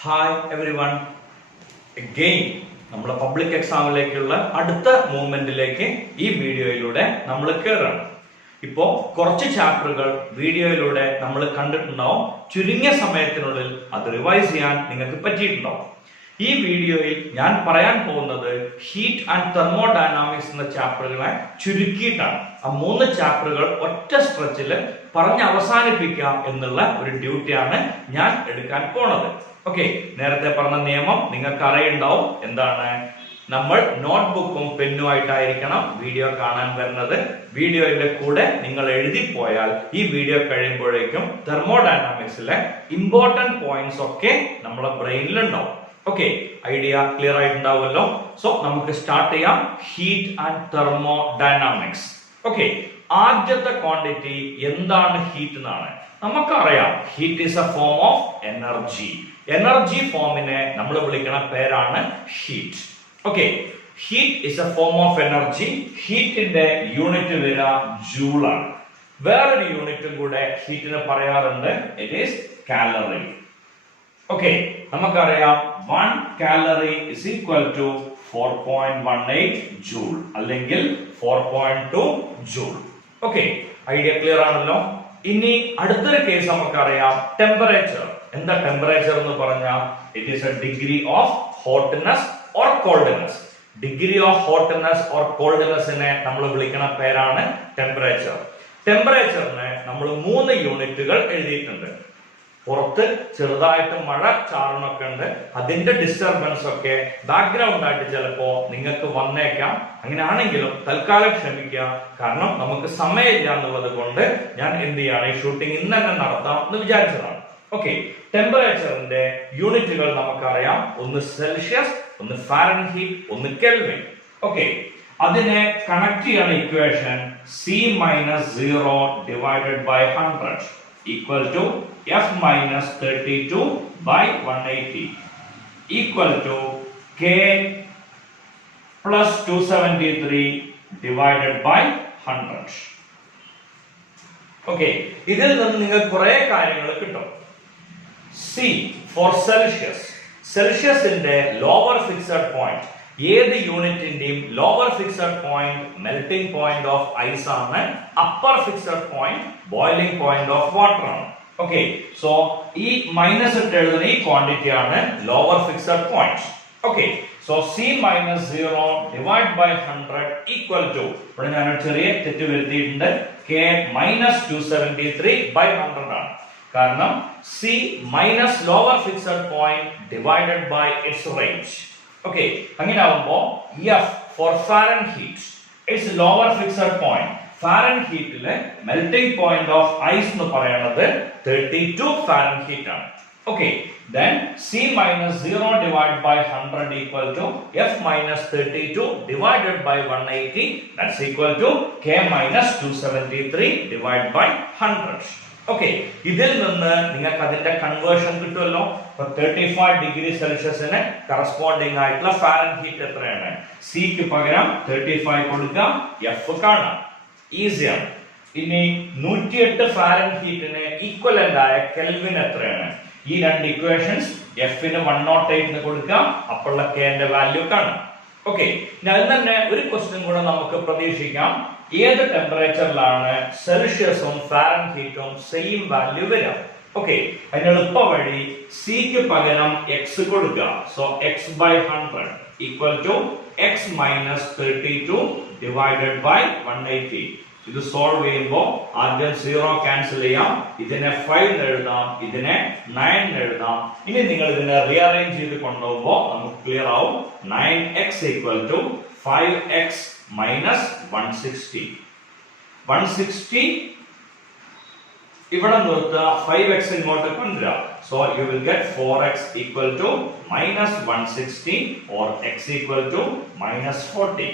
Hi everyone. Again, നമ്മുടെ public എക്സാമിലേക്കുള്ള അടുത്ത മൂവ്മെന്റിലേക്ക് ഈ വീഡിയോയിലൂടെ നമ്മൾ കയറാണ്. ഇപ്പോൾ കുറച്ച് ചാപ്റ്ററുകൾ വീഡിയോയിലൂടെ നമ്മൾ കണ്ടിട്ടുണ്ടാവും. ചുരുങ്ങിയ സമയത്തിനുള്ളിൽ അത് റിവൈസ് ചെയ്യാൻ നിങ്ങൾക്ക് പറ്റിയിട്ടുണ്ടാവും. ഈ വീഡിയോയിൽ ഞാൻ പറയാൻ പോകുന്നത് ഹീറ്റ് ആൻഡ് തെർമോഡൈനാമിക്സ് എന്ന ചാപ്റ്ററുകളെ ചുരുക്കിയിട്ടാണ്. ആ 3 ചാപ്റ്ററുകൾ ഒറ്റ സ്ട്രെച്ചിൽ പറഞ്ഞ് അവസാനിപ്പിക്കാം എന്നുള്ള ഒരു ഡ്യൂട്ടിയാണ് ഞാൻ എടുക്കാൻ പോണത്. ഓക്കെ, നേരത്തെ പറഞ്ഞ നിയമം നിങ്ങൾക്ക് അറിയുണ്ടാവും. എന്താണ്? നമ്മൾ നോട്ട്ബുക്കും പെന്നും ആയിട്ടായിരിക്കണം വീഡിയോ കാണാൻ വരുന്നത്. വീഡിയോയുടെ കൂടെ നിങ്ങൾ എഴുതി പോയാൽ ഈ വീഡിയോ കഴിയുമ്പോഴേക്കും തെർമോഡൈനാമിക്സിലെ ഇമ്പോർട്ടന്റ് പോയിന്റ്സ് ഒക്കെ നമ്മുടെ ബ്രെയിനിൽ ഉണ്ടാവും. ഓക്കെ, ഐഡിയ ക്ലിയർ ആയിട്ടുണ്ടാവുമല്ലോ. സോ നമുക്ക് സ്റ്റാർട്ട് ചെയ്യാം. Heat and thermodynamics. ഓക്കെ, ആദ്യത്തെ ക്വാണ്ടിറ്റി എന്താണ്? ഹീറ്റ് എന്നാണ്. നമുക്കറിയാം heat is a form of energy. Energy ഫോമിനെ നമ്മൾ വിളിക്കുന്ന പേരാണ് heat. Okay, heat is a form of energy. ഹീറ്റിന്റെ യൂണിറ്റ് വരിക ജൂൾ ആണ്. വേറൊരു യൂണിറ്റും കൂടെ ഹീറ്റിന് പറയാറുണ്ട്. It is calorie. ഓക്കെ, നമുക്കറിയാം 1 calorie is equal to 4.18 joule അല്ലെങ്കിൽ 4.2 ജൂൾ. ഓക്കെ, ഐഡിയ ക്ലിയർ ആണല്ലോ. ഇനി അടുത്തൊരു കേസ് നമുക്കറിയാം, ടെമ്പറേച്ചർ. എന്താ ടെമ്പറേച്ചർ എന്ന് പറഞ്ഞാൽ? It is a degree of hotness or coldness. Degree of hotness or കോൾഡ്നെസ്സിനെ നമ്മൾ വിളിക്കുന്ന പേരാണ് ടെമ്പറേച്ചർ. ടെമ്പറേച്ചറിന് നമ്മൾ 3 യൂണിറ്റുകൾ എഴുതിയിട്ടുണ്ട്. പുറത്ത് ചെറുതായിട്ട് മഴ ചാറുന്നൊക്കെ ഉണ്ട്. അതിന്റെ ഡിസ്റ്റർബൻസ് ഒക്കെ ബാക്ക്ഗ്രൗണ്ട് ആയിട്ട് ചിലപ്പോ നിങ്ങൾക്ക് വന്നേക്കാം. അങ്ങനെയാണെങ്കിലും തൽക്കാലം ക്ഷമിക്കുക. കാരണം നമുക്ക് സമയമില്ല എന്നുള്ളത് കൊണ്ട് ഞാൻ എന്ത് ചെയ്യാണ്, ഈ ഷൂട്ടിംഗ് ഇന്ന് തന്നെ നടത്താം എന്ന് വിചാരിച്ചതാണ്. ഓക്കെ, ടെമ്പറേച്ചറിന്റെ യൂണിറ്റുകൾ നമുക്കറിയാം. ഒന്ന് സെൽഷ്യസ്, ഒന്ന് ഫാരൻഹീറ്റ്, ഒന്ന് കെൽവിൻ. ഓക്കെ, അതിനെ കണക്ട് ചെയ്യാണ് equation C-0 divided by 100 equal to F minus 32 by 180 equal to K plus 273 divided by 100. Okay, ഇതിൽ നിന്ന് നിങ്ങൾക്ക് കുറെ കാര്യങ്ങൾ കിട്ടും. C for Celsius. സെൽഷ്യസിന്റെ ലോവർ ഫിക്സഡ് പോയിന്റ്, ഏത് യൂണിറ്റിന്റെയും lower fixed point melting point of ice ആണ്. Upper fixed point boiling point of water ആണ്. ഓക്കെ, സോ ഈ മൈനസ് ഇട്ട് എഴുതുന്ന ഈ ക്വാണ്ടിറ്റി ആണ് lower fixed point. Okay, so C-0 divide by 100 equal to, ഇവിടെ ഞാൻ ചെറിയ തെറ്റ് വരുത്തിയിട്ടുണ്ട്, K minus 273 by 100 ആണ്. കാരണം C minus lower fixed point divided by its range. Okay, അങ്ങനെ ആവുമ്പോ F for Fahrenheit, its lower fixed point. ഫാരൻഹീറ്റിലെ മെൽറ്റിംഗ് പോയിന്റ് ഓഫ് ഐസ് എന്ന് പറയുന്നത് 32 ഫാരൻഹീറ്റ് ആണ്. Okay, then C-0 divided by 100 equal to F minus 32 divided by 180, that's equal to K minus 273 divided by 100. Okay, ഇതിൽ നിന്ന് നിങ്ങൾക്ക് അതിന്റെ conversion കിട്ടുമല്ലോ. 35 degree സെൽഷ്യസിന് corresponding ആയിട്ടുള്ള ഫാരൻഹീറ്റ് എത്രയാണ്? സിക്ക് പകരം 35 കൊടുക്കാം, എഫ് കാണാം, ഈസിയാണ്. ഇനി 108 ഫാരൻഹീറ്റിന് ഈക്വലന്റ് ആയ കെൽവിൻ എത്രയാണ്? ഈ 2 ഇക്വേഷൻസ്, എഫിന് 108 കൊടുക്കാം, അപ്പോഴുള്ള കെ ന്റെ വാല്യൂ കാണാം. ഓക്കെ, ഞാൻ തന്നെ ഒരു ക്വസ്റ്റ്യൻ കൂടെ നമുക്ക് പ്രതീക്ഷിക്കാം. ഏത് ടെമ്പറേച്ചറിലാണ് സെൽഷ്യസും ഫാരൻഹീറ്റും സെയിം വാല്യൂ വരിക? ഓക്കെ, അതിന് എളുപ്പ വഴി സിക്ക് പകരം എക്സ് കൊടുക്കുക. So x by 100 equal to x minus 32 divided by 180. ഇത് സോൾവ് ചെയ്യുമ്പോൾ ആദ്യം 0 ക്യാൻസൽ ചെയ്യാം. ഇതിനെ 5 എഴുതാം, ഇതിനെ 9 എഴുതാം. ഇനി നിങ്ങൾ ഇതിനെ റീഅറേഞ്ച് ചെയ്ത് കൊണ്ടുപോകുമ്പോൾ നമുക്ക് ക്ലിയർ ആവും. 9x equal to 5x minus 160. 160 ഇവിടെ നിർത്തുക, 5x ഇങ്ങോട്ട് കൊണ്ടുവരിക. So you will get 4x equal to minus 160 or x equal to minus 40.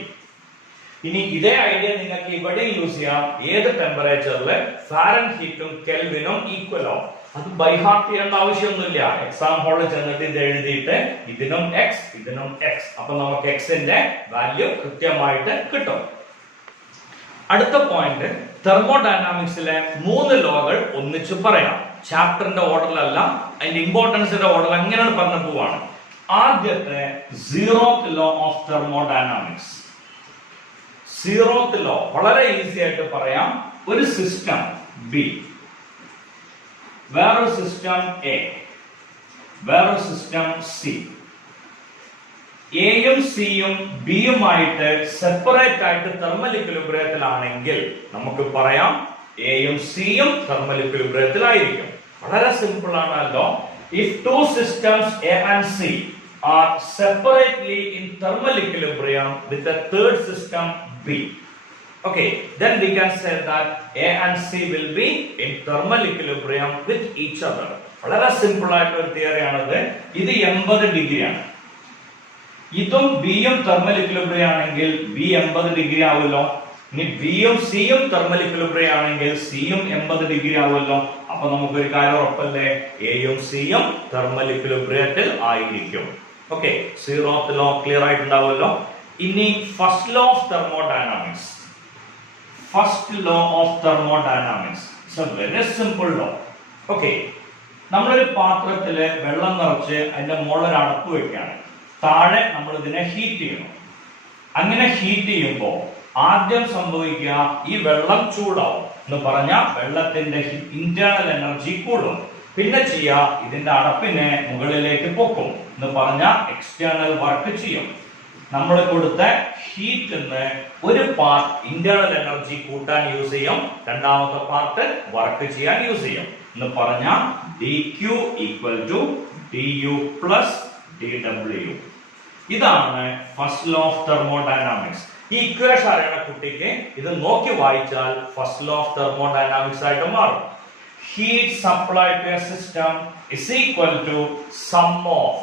ഇനി ഇതേ ഐഡിയ നിങ്ങൾക്ക് ഇവിടെ യൂസ് ചെയ്യാം. ഏത് ടെമ്പറേച്ചറിൽ ഫാരൻഹീറ്റും കെൽവിനും ഈക്വൽ ആവും. അത് ബൈ ഹാർട്ട് ചെയ്യേണ്ട ആവശ്യമൊന്നുമില്ല. എക്സാം ഹാളിൽ ചെന്നിട്ട് ഇത് എഴുതിയിട്ട് ഇതിനും എക്സ് ഇതിനും എക്സ്, അപ്പൊ നമുക്ക് എക്സിന്റെ വാല്യൂ കൃത്യമായിട്ട് കിട്ടും. അടുത്ത പോയിന്റ് തെർമോഡൈനാമിക്സിലെ 3 ലോകൾ ഒന്നിച്ച് പറയാം. ചാപ്റ്ററിന്റെ ഓർഡറിലല്ല, അതിന്റെ ഇമ്പോർട്ടൻസിന്റെ ഓർഡർ എങ്ങനെയാണ് പറഞ്ഞു പോവാണ്. ആദ്യത്തെ zeroth law of thermodynamics. Zeroth law വളരെ ഈസി ആയിട്ട് പറയാം. ഒരു സിസ്റ്റം ബി, വേറൊരു സിസ്റ്റം എ, വേറൊരു സിസ്റ്റം സി. എയും സിയും ബിയുമായിട്ട് സെപ്പറേറ്റ് ആയിട്ട് തെർമൽ ഇക്വിലിബ്രിയത്തിലാണെങ്കിൽ നമുക്ക് പറയാം എയും സിയും തെർമൽ ഇക്വിലിബ്രിയത്തിലായിരിക്കും. വളരെ സിമ്പിൾ ആണല്ലോ. If two systems A and C are separately in thermal equilibrium with a third system B, okay, then we can say that A and C will be in thermal equilibrium with each other. വളരെ simple ആയിട്ട് ഒരു theory ആണത്. ഇത് 80 ഡിഗ്രിയാണ്. ഇതും ബിയും thermal equilibrium ആണെങ്കിൽ B 80 degree ആവുമല്ലോ. ഇനി ബിയും സിയും തെർമൽ ഇക്വിലിബ്രിയം ആണെങ്കിൽ സിയും 80 ഡിഗ്രി ആവുമല്ലോ. അപ്പൊ നമുക്കൊരു കാര്യം ഉറപ്പല്ലേ, എയും സിയും തെർമൽ ഇക്വിലിബ്രിയത്തിൽ ആയിരിക്കും. ഓക്കെ, സീറോത്ത് ലോ ക്ലിയർ ആയിട്ടുണ്ടാവുമല്ലോ. ഇനി first law of thermodynamics. First law of thermodynamics it's a very simple law. Okay, നമ്മളൊരു പാത്രത്തില് വെള്ളം നിറച്ച് അതിന്റെ മുകളിൽ ഒരു അടപ്പ് വെക്കുകയാണ്. താഴെ നമ്മൾ ഇതിനെ ഹീറ്റ് ചെയ്യണം. അങ്ങനെ ഹീറ്റ് ചെയ്യുമ്പോൾ ആദ്യം സംഭവിക്കുക, ഈ വെള്ളം ചൂടാവും എന്ന് പറഞ്ഞാൽ വെള്ളത്തിന്റെ ഇന്റേണൽ എനർജി കൂടും. പിന്നെ ചെയ്യാ, ഇതിന്റെ അടപ്പിനെ മുകളിലേക്ക് പൊക്കും എന്ന് പറഞ്ഞാൽ എക്സ്റ്റേണൽ വർക്ക് ചെയ്യും. നമ്മൾ കൊടുത്ത ഹീറ്റിന് ഒരു പാർട്ട് ഇന്റേണൽ എനർജി കൂട്ടാൻ യൂസ് ചെയ്യും, രണ്ടാമത്തെ പാർട്ട് വർക്ക് ചെയ്യാൻ യൂസ് ചെയ്യും എന്ന് പറഞ്ഞാൽ dq equal to du plus dw. ഇതാണ് ഫസ്റ്റ് ലോ ഓഫ് തെർമോഡൈനാമിക്സ്. ഈ ഇക്വേഷൻ അറിയണ കുട്ടിക്ക് ഇത് നോക്കി വായിച്ചാൽ ഫസ്റ്റ് ലോ ഓഫ് തെർമോഡൈനാമിക്സ് ആയിട്ട് മാറും. Heat supply to a system is equal to sum of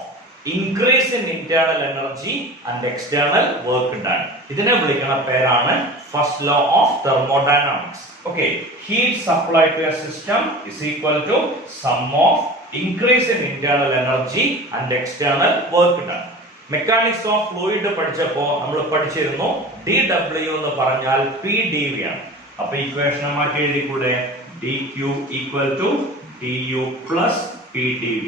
increase in internal energy and external work done. ഇതിനെ വിളിക്കുന്ന പേരാണ് first law of thermodynamics. Okay, heat supply to a system is equal to sum of increase in internal energy and external work done. Mechanics of fluid പഠിച്ചപ്പോൾ നമ്മൾ പഠിച്ചിരുന്നു dw എന്ന് പറഞ്ഞാൽ pdv ആണ്. അപ്പൊ ഇക്വേഷൻ മാറ്റി എഴുതിക്കൂടെ, dq equal to du plus pdv.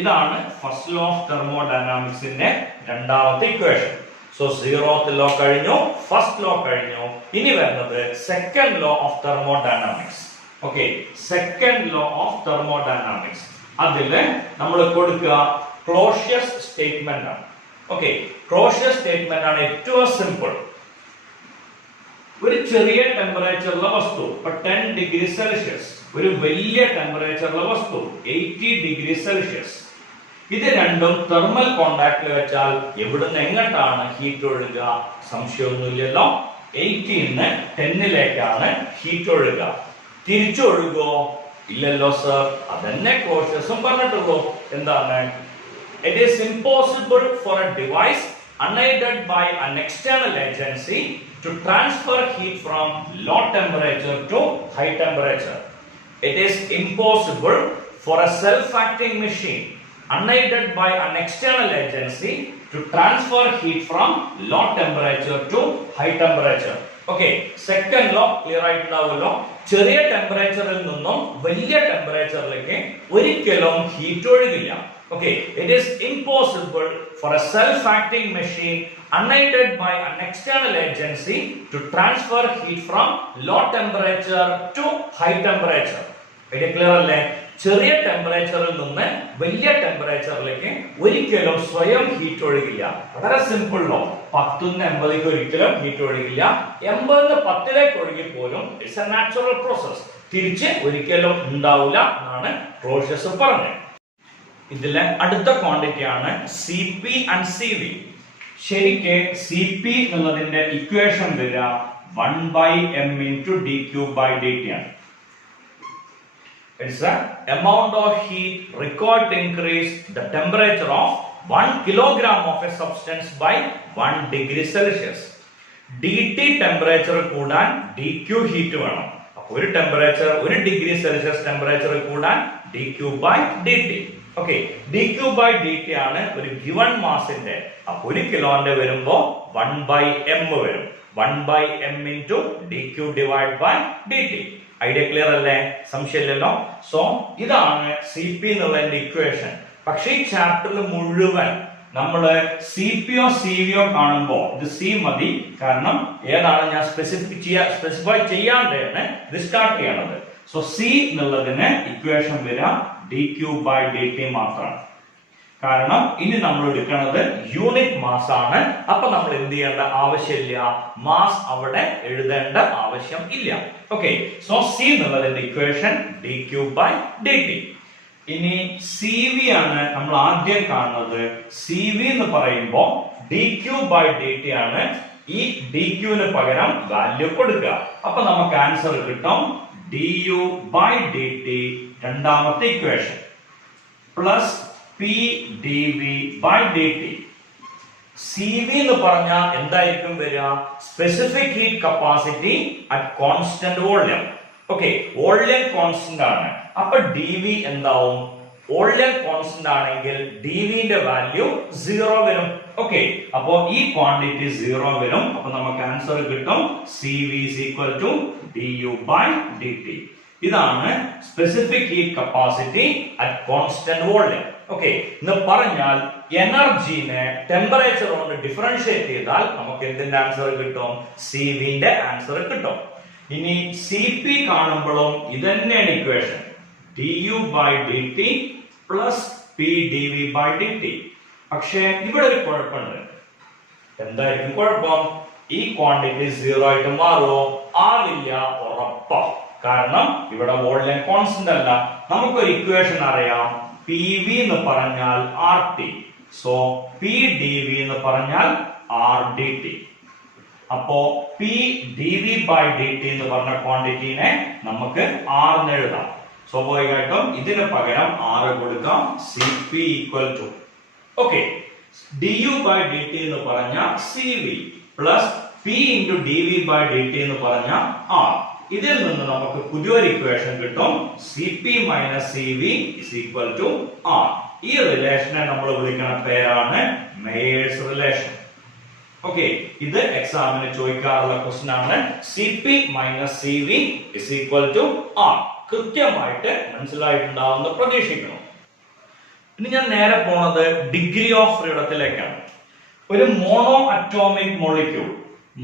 ഇതാണ് ഫസ്റ്റ് ലോ ഓഫ് തെർമോഡൈനാമിക്സിന്റെ രണ്ടാമത്തെ ഇക്വേഷൻ. സോ സീറോത്ത് ലോ കഴിഞ്ഞു, ഫസ്റ്റ് ലോ കഴിഞ്ഞു. ഇനി വരുന്നത് second law of thermodynamics. Okay, second law of thermodynamics. അതില് നമ്മൾ കൊടുക്കുക ക്ലോഷ്യസ് സ്റ്റേറ്റ്മെന്റ് ആണ്. ഓക്കെ, ക്ലോഷ്യസ് സ്റ്റേറ്റ്മെന്റ് ആണ് ഏറ്റവും സിമ്പിൾ. ഒരു ചെറിയ ടെമ്പറേച്ചറിലെ വസ്തു, ഇപ്പൊ 10 ഡിഗ്രി സെൽഷ്യസ്, ഒരു വലിയ ടെമ്പറേച്ചറിലെ വസ്തു 80 ഡിഗ്രി സെൽഷ്യസ്, ഇത് രണ്ടും തെർമൽ കോണ്ടാക്ടിൽ വെച്ചാൽ എവിടുന്ന് എങ്ങോട്ടാണ് ഹീറ്റ് ഒഴുകുക? സംശയമൊന്നുമില്ലല്ലോ. 80 10ലേക്കാണ് ഹീറ്റ് ഒഴുകുക. തിരിച്ചൊഴുകോ? ഇല്ലല്ലോ സർ. അതന്നെ ക്ലോഷ്യസും പറഞ്ഞിട്ടുള്ളൂ. എന്താണ്? It is impossible for a device unaided by an external agency to transfer heat from low temperature to high temperature. It is impossible for a self-acting machine unaided by an external agency to transfer heat from low temperature to high temperature. Okay, second law clear ആയിട്ടുണ്ടാവുമല്ലോ. ചെറിയ ടെമ്പറേച്ചറിൽ നിന്നും വലിയ ടെമ്പറേച്ചറിലേക്ക് ഒരിക്കലും heat ഒഴുകില്ല. Okay, it is impossible for a self-acting machine unaided by an external agency to transfer heat from low temperature to high temperature. ഇത് clear അല്ലേ? ചെറിയ ടെമ്പറേച്ചറിൽ നിന്ന് വലിയ ടെമ്പറേച്ചറിലേക്ക് ഒരിക്കലും സ്വയം ഹീറ്റ് ഒഴുകില്ല. വളരെ സിമ്പിൾ ലോ. 10 80 ഒരിക്കലും ഹീറ്റ് ഒഴുകില്ല. 80 10ലേക്ക് ഒഴുകി പോലും ഇറ്റ്സ് എ നാച്ചുറൽ പ്രോസസ്. തിരിച്ച് ഒരിക്കലും ഉണ്ടാവില്ല എന്നാണ് ക്ലോഷ്യസ് പറഞ്ഞത്. ഇതിലെ അടുത്ത ക്വാണ്ടിറ്റി ആണ് Cp ആൻഡ് Cv. ശരിക്ക് Cp എന്നുള്ളതിന്റെ ഇക്വേഷൻ വരിക 1/m × dq/dt ആണ്. It's the amount of heat required to increase the temperature of 1 kilogram of a substance by 1 degree Celsius. dt temperature കൂടാൻ dq ഹീറ്റ് വേണം. അപ്പോൾ ഒരു ടെമ്പറേച്ചർ 1 ഡിഗ്രി സെൽഷ്യസ് ടെമ്പറേച്ചർ കൂടാൻ dq/dt. Okay, dq/dt ആണ് ഒരു given മാസിന്റെ. അപ്പോൾ 1 കിലോന്റെ വരുമ്പോ 1/m വരും. 1/m into dq divided by dt. Idea clear അല്ലേ? സംശയമില്ലല്ലോ. സോ ഇതാണ് സി പി എന്നുള്ളതിന്റെ ഇക്വേഷൻ. പക്ഷെ ഈ ചാപ്റ്ററിൽ മുഴുവൻ നമ്മള് സി പി ഒ സി വി ഒ കാണുമ്പോൾ ഇത് സി മതി, കാരണം ഏതാണ് ഞാൻ സ്പെസിഫൈ ചെയ്യാണ്ടാണ് ഇത് സ്റ്റാർട്ട് ചെയ്യണത്. സോ സി എന്നുള്ളതിന് ഇക്വേഷൻ വരിക dq/dt മാത്രമാണ്. കാരണം ഇനി നമ്മൾ എടുക്കുന്നത് യൂണിറ്റ് മാസ് ആണ്. അപ്പൊ നമ്മൾ എന്ത് ചെയ്യേണ്ട ആവശ്യമില്ല, മാസ് അവിടെ എഴുതേണ്ട ആവശ്യം ഇല്ല. ഓക്കെ, സോ സി എന്നുള്ളതിന്റെ ഇക്വേഷൻ dq/dt. ഇനി സി വി ആണ് നമ്മൾ ആദ്യം കാണുന്നത്. സി വി എന്ന് പറയുമ്പോൾ dq/dt ആണ്. ഈ dq ന് പകരം വാല്യൂ കൊടുക്കുക. അപ്പൊ നമുക്ക് ആൻസർ കിട്ടും du/dt രണ്ടാമത്തെ equation plus p dv/dt. C V എന്ന് പറഞ്ഞാൽ എന്തായിരിക്കും വരിക? Specific heat capacity at constant volume. Okay, volume constant ആണ്. അപ്പൊ dv എന്താവും? വോളിയം കോൺസ്റ്റന്റ് ആണെങ്കിൽ dv ന്റെ വാല്യൂ 0 വരും. ഓക്കെ, അപ്പോ ഈ ക്വാണ്ടിറ്റി 0 വരും. അപ്പൊ നമുക്ക് ആൻസർ കിട്ടും cv du/dt. ഇതാണ് specific heat capacity at constant volume. Okay, എന്ന് പറഞ്ഞാൽ എനർജിനെ ടെമ്പറേച്ചർ കൊണ്ട് ഡിഫറൻഷിയേറ്റ് ചെയ്താൽ നമുക്ക് എന്തിന്റെ ആൻസർ കിട്ടും? സി വിന്റെ ആൻസർ കിട്ടും. ഇനി സി പി കാണുമ്പോഴും ഇതന്നെയാണ് equation du/dt plus p dv/dt. പക്ഷേ ഇവിടെ ഒരു കുഴപ്പമുണ്ട്. എന്തായിരിക്കും കുഴപ്പം? ഈ ക്വാണ്ടിറ്റി 0 ആയിട്ട് മാറുമോ? ആവില്ല, ഉറപ്പാ. കാരണം ഇവിടെ വോളിയം കോൺസ്റ്റന്റ് അല്ല. നമുക്കൊരു ഇക്വേഷൻ അറിയാം, PV എന്ന് പറഞ്ഞാൽ RT. സോ P dV എന്ന് പറഞ്ഞാൽ RDT. അപ്പോ P dv/dt എന്ന് പറഞ്ഞ ക്വാണ്ടിറ്റിനെ നമുക്ക് R എന്ന് എഴുതാം. സ്വാഭാവികമായിട്ടും ഇതിന് പകരം R കൊടുക്കാം. Cp equal to okay du/dt എന്ന് പറഞ്ഞാൽ CV plus P into dv/dt എന്ന് പറഞ്ഞാൽ R. ഇതിൽ നിന്ന് നമുക്ക് പുതിയൊരു ഇക്വേഷൻ കിട്ടും Cp - Cv = R. ഈ റിലേഷനെ നമ്മൾ വിളിക്കുന്ന പേരാണ് മേയേഴ്സ് റിലേഷൻ. ഓക്കെ, ഇത് എക്സാമിന് ചോദിക്കാറുള്ള ക്വസ്റ്റ്യൻ ആണ്. Cp - Cv = R. കൃത്യമായിട്ട് മനസ്സിലായിട്ടുണ്ടാവുമെന്ന് പ്രതീക്ഷിക്കുന്നു. ഇനി ഞാൻ നേരെ പോണത് ഡിഗ്രി ഓഫ് ഫ്രീഡത്തിലേക്കാണ്. ഒരു mono atomic molecule,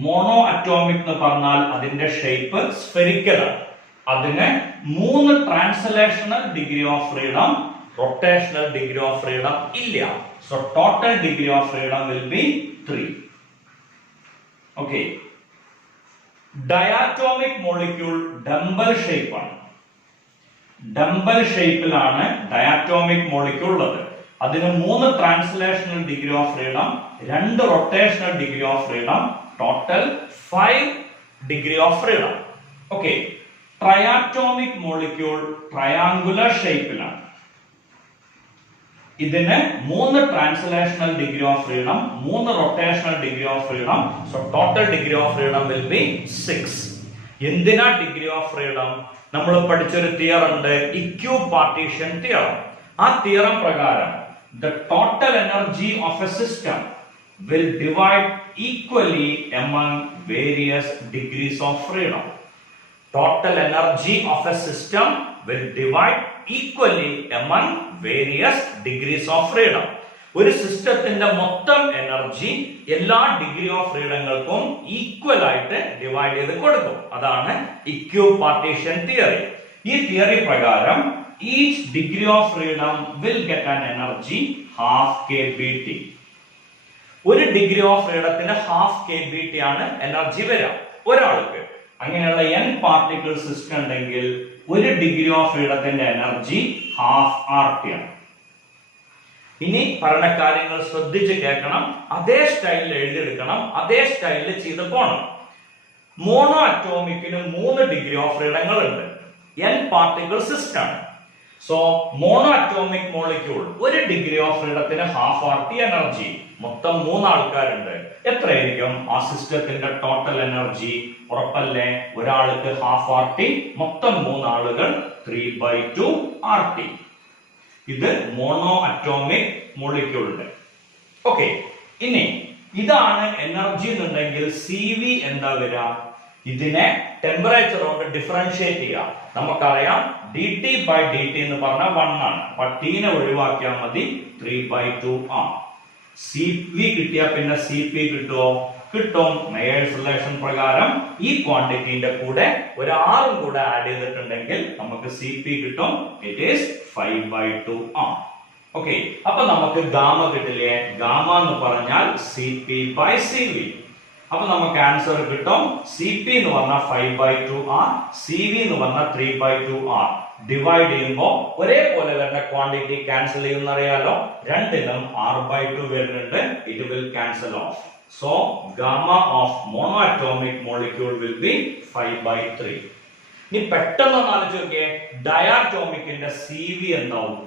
mono atomic എന്ന് പറഞ്ഞാൽ അതിന്റെ ഷേപ്പ് സ്ഫെറിക്കൽ ആണ്. അതിന് 3 translational degree of freedom, rotational degree of freedom ഇല്ല. So total degree of freedom will be 3. Okay, diatomic molecule dumbbell shape ആണ്. ഡംബൽ ഷേപ്പിലാണ് ഡയാറ്റോമിക് മോളിക്യൂൾ ഉള്ളത്. അതിന് 3 translational degree of freedom, 2 rotational degree of freedom, total 5 degree of freedom. Okay, triatomic molecule triangular ഷേപ്പിലാണ്. ഇതിന് 3 translational degree of freedom, 3 rotational degree of freedom. So total degree of freedom will B 6. എന്തിനാ degree of freedom? നമ്മൾ പഠിച്ചൊരു theorem ഉണ്ട്, ഇക്വിപാർട്ടീഷൻ theorem. ആ theorem പ്രകാരം the total energy of a system will divide equally among various degrees of freedom. Total energy of a system will divide equally among various degrees of freedom. ഒരു സിസ്റ്റത്തിന്റെ മൊത്തം energy എല്ലാ degree of ഫ്രീഡങ്ങൾക്കും equal ആയിട്ട് divide ചെയ്ത് കൊടുക്കും. അതാണ് ഇക്വിപാർട്ടീഷൻ theory. ഈ theory പ്രകാരം each degree of freedom will get an energy half kBT. ഒരു ഡിഗ്രി ഓഫ് ഫ്രീഡത്തിന് ഹാഫ് kBT ആണ് എനർജി വരിക ഒരാൾക്ക്. അങ്ങനെയുള്ള n പാർട്ടിക്കിൾ സിസ്റ്റം ഉണ്ടെങ്കിൽ ഒരു ഡിഗ്രി ഓഫ് ഫ്രീഡത്തിന്റെ എനർജി ഹാഫ് RT ആണ്. ഇനി പറഞ്ഞ കാര്യങ്ങൾ ശ്രദ്ധിച്ച് കേൾക്കണം, അതേ സ്റ്റൈലിൽ എഴുതിയെടുക്കണം, അതേ സ്റ്റൈലിൽ ചെയ്ത് പോകണം. മോണോ അറ്റോമിക്കിന് 3 ഡിഗ്രി ഓഫ് ഫ്രീഡങ്ങൾ ഉണ്ട്. n പാർട്ടിക്കിൾ സിസ്റ്റം ആണ്. സോ മോണോ അറ്റോമിക് മോളിക്യൂൾ ഒരു ഡിഗ്രി ഓഫ് ഫ്രീഡത്തിന് ഹാഫ് RT എനർജി. മൊത്തം 3 ആൾക്കാരുണ്ട്. എത്രയായിരിക്കും ആ സിസ്റ്റത്തിന്റെ ടോട്ടൽ എനർജി? ഉറപ്പല്ലേ? ഒരാൾക്ക് ഹാഫ് RT, മൊത്തം 3 ആളുകൾ 3/2 RT. ഇത് മോണോ അറ്റോമിക് മോളിക്യൂളിന്റെ. ഓക്കെ, ഇനി ഇതാണ് എനർജി എന്നുണ്ടെങ്കിൽ സി വി എന്താ വരിക? ഇതിനെ ടെമ്പറേച്ചർ കൊണ്ട് ഡിഫറൻഷിയേറ്റ് ചെയ്യാം. നമുക്കറിയാം dt/dt എന്ന് പറഞ്ഞാൽ 1 ആണ്. അപ്പൊ ടീനെ ഒഴിവാക്കിയാൽ മതി 3/2 ആണ്. സി വി കിട്ടിയാൽ പിന്നെ സി പി കിട്ടുമോ? കിട്ടും. മേയേഴ്സ് റിലേഷൻ പ്രകാരം ഈ ക്വാണ്ടിറ്റിന്റെ കൂടെ ഒരു ആറും കൂടെ ആഡ് ചെയ്തിട്ടുണ്ടെങ്കിൽ നമുക്ക് സി പി കിട്ടും. ഇറ്റ് ഈസ് 5/2 ആണ്. ഓക്കെ, അപ്പൊ നമുക്ക് ഗാമ കിട്ടില്ലേ? ഗാമ എന്ന് പറഞ്ഞാൽ C P by C V. അപ്പൊ നമുക്ക് ആൻസർ കിട്ടും. സി പി എന്ന് പറഞ്ഞാൽ 5/2 ആർ, സി വി എന്ന് പറഞ്ഞാൽ 3/2 ആർ. ഡിവൈഡ് ചെയ്യുമ്പോൾ ഒരേപോലെ വരുന്ന ക്വാണ്ടിറ്റി ക്യാൻസൽ ചെയ്യുന്ന അറിയാലോ. രണ്ടിനും r/2 വരുന്നുണ്ട്. It will cancel off. So gamma of monoatomic molecule will be 5/3. ഇനി പെട്ടെന്ന് ആലോചിച്ച് നോക്കിയേ, ഡയാറ്റോമിക്കിന്റെ സി വി എന്താവും?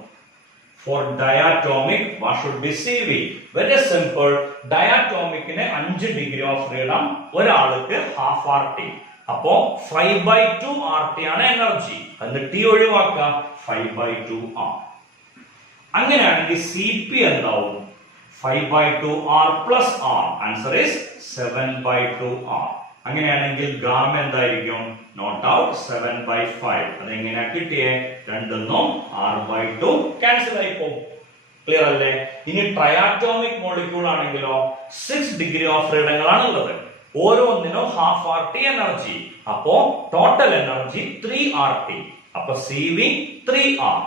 For diatomic, what should be CV? Very simple. Diatomicine 5 degree of freedom, ഒരാൾക്ക് half RT. അപ്പോ 5/2 RT ആണ് എനർജി. അതിന് T ഒഴിവാക്കുക, 5/2 R. അങ്ങനെയാണെങ്കിൽ CP എന്താവും? 5/2 R plus R. Answer is 7/2 R. അങ്ങനെയാണെങ്കിൽ ഗാമ എന്തായിരിക്കും? Not out 7/5. അതെങ്ങനെയാ കിട്ടിയേ? രണ്ടെന്നും r/2 ക്യാൻസൽ ആയി പോകും. ക്ലിയർ അല്ലേ? ഇനി ട്രയാറ്റോമിക് മോളിക്യൂൾ ആണെങ്കിലോ 6 ഡിഗ്രി ഓഫ് ഫ്രീഡങ്ങളാണ് ഉള്ളത്. ഓരോന്നിനും ഹാഫ് RT എനർജി. അപ്പോ ടോട്ടൽ എനർജി 3RT. അപ്പൊ CV 3R,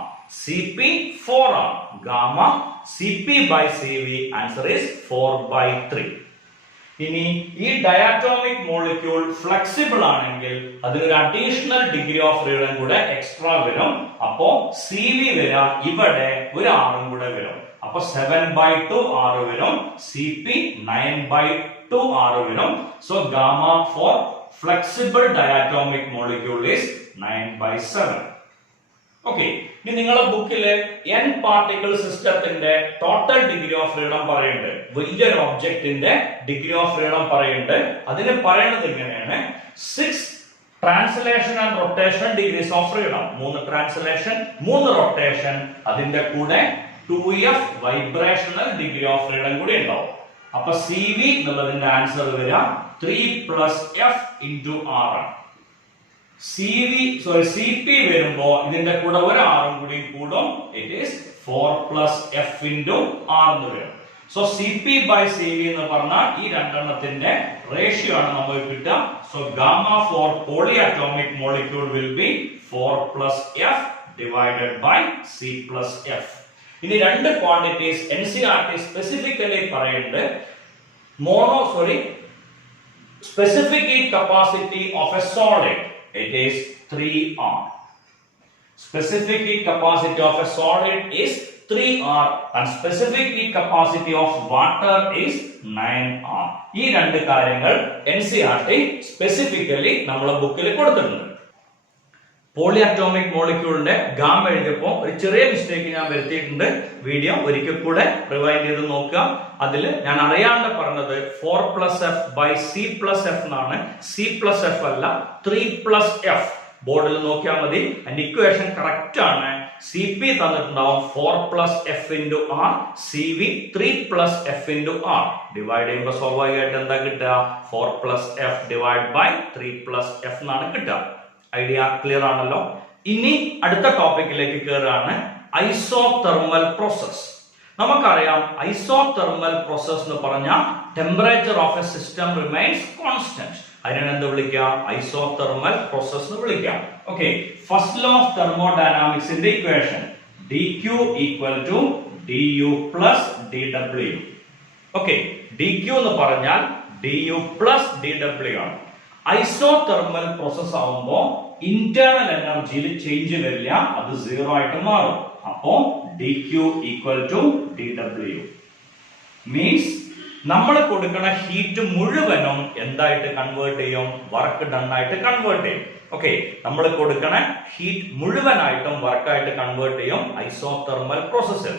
CP 4R. Gamma CP/CV answer is 4/3. ഇനി ഈ ഡയാറ്റോമിക് മോളിക്യൂൾ ഫ്ലെക്സിബിൾ ആണെങ്കിൽ അതിനൊരു അഡീഷണൽ ഡിഗ്രി ഓഫ് ഫ്രീഡം കൂടെ എക്സ്ട്രാ വരും. അപ്പോ സി വി വരാം, ഇവിടെ ഒരു ആറും കൂടെ വരും. അപ്പൊ 7/2 R വരും, സി പി 9/2 R വരും. So gamma for flexible diatomic molecule is 9/7. Okay, ഇനി നിങ്ങളുടെ ബുക്കില് n പാർട്ടിക്കിൾ സിസ്റ്റത്തിന്റെ ടോട്ടൽ ഡിഗ്രി ഓഫ് ഫ്രീഡം പറയുന്നുണ്ട്. വലിയൊരു ഒബ്ജക്റ്റിന്റെ ഡിഗ്രി ഓഫ് ഫ്രീഡം പറയുന്നുണ്ട്. അതിന് പറയുന്നത് ഇങ്ങനെയാണ്: 6 translation and rotation degrees of freedom. 3 translation, 3 rotation, അതിന്റെ കൂടെ 2f vibrational degree of freedom കൂടി ഉണ്ടാവും. അപ്പൊ സി വി എന്നുള്ളതിന്റെ ആൻസർ വരിക 3 + f × r ആണ്. CP വരുമ്പോ ഇതിന്റെ കൂടെ ഒരു ആറും കൂടി കൂടും. ഇറ്റ് ഈസ് 4 + f × r എന്ന് വരും. സോ CP/CV എന്ന് പറഞ്ഞാൽ ഈ രണ്ടെണ്ണത്തിന്റെ റേഷ്യോ ആണ് നമുക്ക് കിട്ടുക. So gamma for polyatomic molecule will be 4 + f / C + f. ഇനി രണ്ട് ക്വാണ്ടിറ്റീസ് NCERT സ്പെസിഫിക്കലി പറയുന്നുണ്ട്. specific heat capacity of a solid, it is 3R. Specific heat capacity of a solid is 3R and specific heat capacity of water is 9R. ഈ രണ്ട് കാര്യങ്ങൾ NCERT specifically നമ്മുടെ ബുക്കിൽ കൊടുത്തിട്ടുണ്ട്. പോളിഅറ്റോമിക് മോളിക്യൂളിന്റെ gamma എഴുതിയപ്പോൾ ഒരു ചെറിയ മിസ്റ്റേക്ക് ഞാൻ വരുത്തിയിട്ടുണ്ട്. വീഡിയോ ഒരിക്കൽ കൂടെ റിവൈൻഡ് ചെയ്ത് നോക്കുക. അതിൽ ഞാൻ അറിയാണ്ട് പറഞ്ഞത് 4 + f/C + f എന്നാണ്. C + f അല്ല, 3 + f. ബോർഡിൽ നോക്കിയാൽ മതി. അതിന്റെ ഇക്വേഷൻ കറക്റ്റ് ആണ്. CP തന്നിട്ടുണ്ടാവും 4 + f × r, CV 3 + f × r. Divide ചെയ്യുമ്പോൾ സ്വാഭാവികമായിട്ട് എന്താ കിട്ടുക? 4 + f / 3 + f എന്നാണ് കിട്ടുക. ഐഡിയ ക്ലിയർ ആണല്ലോ. ഇനി അടുത്ത ടോപ്പിക്കിലേക്ക് കയറാണ് ഐസോതെർമൽ പ്രോസസ്. നമുക്കറിയാം ഐസോതെർമൽ പ്രോസസ് എന്ന് പറഞ്ഞാൽ temperature of A system remains constant. അതിനാണ് എന്ത് വിളിക്കുക? ഐസോതെർമൽ പ്രോസസ് എന്ന് വിളിക്കാം. ഓക്കെ, ഫസ്റ്റ് ലോ ഓഫ് തെർമോഡൈനാമിക്സിന്റെ equation dQ = du + dw. Okay, dQ എന്ന് പറഞ്ഞാൽ du + dw ആണ്. ഐസോതെർമൽ പ്രോസസ് ആവുമ്പോൾ ഇന്റേണൽ എനർജിയിൽ ചേഞ്ച് വരില്ല, അത് 0 ആയിട്ട് മാറും. അപ്പോ dQ = dW മീൻസ് നമ്മൾ കൊടുക്കുന്ന ഹീറ്റ് മുഴുവനും എന്തായിട്ട് കൺവേർട്ട് ചെയ്യും? വർക്ക് ഡൺ ആയിട്ട് കൺവേർട്ട് ചെയ്യും. ഓക്കെ, നമ്മൾ കൊടുക്കുന്ന ഹീറ്റ് മുഴുവനായിട്ടും വർക്കായിട്ട് കൺവേർട്ട് ചെയ്യും ഐസോതെർമൽ പ്രോസസ്സിൽ.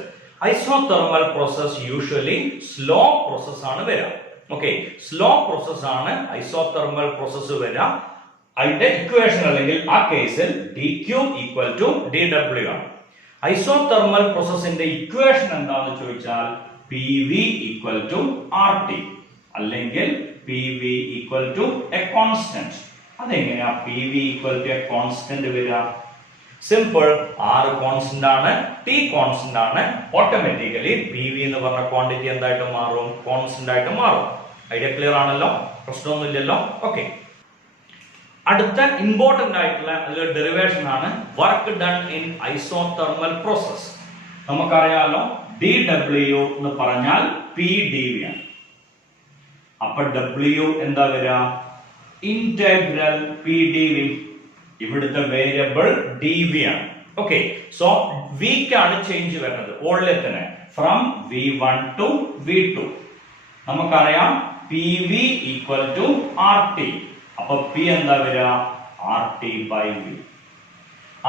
Isothermal process usually slow process ആണ് വരിക. ഓക്കെ, സ്ലോ പ്രോസസ് ആണ് ഐസോതെർമൽ പ്രോസസ് വരിക. അതിന്റെ ഇക്വേഷൻ അല്ലെങ്കിൽ ആ കേസിൽ dQ = dW ആണ്. ഐസോതെർമൽ പ്രോസസിന്റെ ഇക്വേഷൻ എന്താണെന്ന് ചോദിച്ചാൽ PV = RT. അല്ലെങ്കിൽ P V equal to a constant. അതെങ്ങനെയാ P V equal to a constant വരിക? സിമ്പിൾ. R കോൺസ്റ്റന്റ് ആണ്, T കോൺസ്റ്റന്റ് ആണ്. ഓട്ടോമാറ്റിക്കലി പി വി എന്ന് പറഞ്ഞ ക്വാണ്ടിറ്റി എന്തായിട്ട് മാറും? കോൺസ്റ്റന്റ് ആയിട്ട് മാറും. ഐഡിയ ക്ലിയർ ആണല്ലോ? പ്രശ്നമൊന്നുമില്ലല്ലോ? ഓക്കെ. അടുത്ത ഇമ്പോർട്ടന്റ് ആയിട്ടുള്ള അതിലൊരു ഡെറിവേഷൻ ആണ് work done in isothermal process. നമുക്കറിയാലോ ഡി ഡബ്ല്യു എന്ന് പറഞ്ഞാൽ പി ഡി വി ആണ്. അപ്പൊ ഡബ്ല്യു എന്താ വരിക? Integral P D V. ഇവിടുത്തെ വേരിയബിൾ ഡി വി ആണ്. ഓക്കെ. സോ വിക്കാണ് ചേഞ്ച് വരുന്നത് വോള്യത്തിന് ഫ്രം V1 ടു V2. നമുക്കറിയാം P V equal to R T. അപ്പൊ പി എന്താ വരിക? R T by V.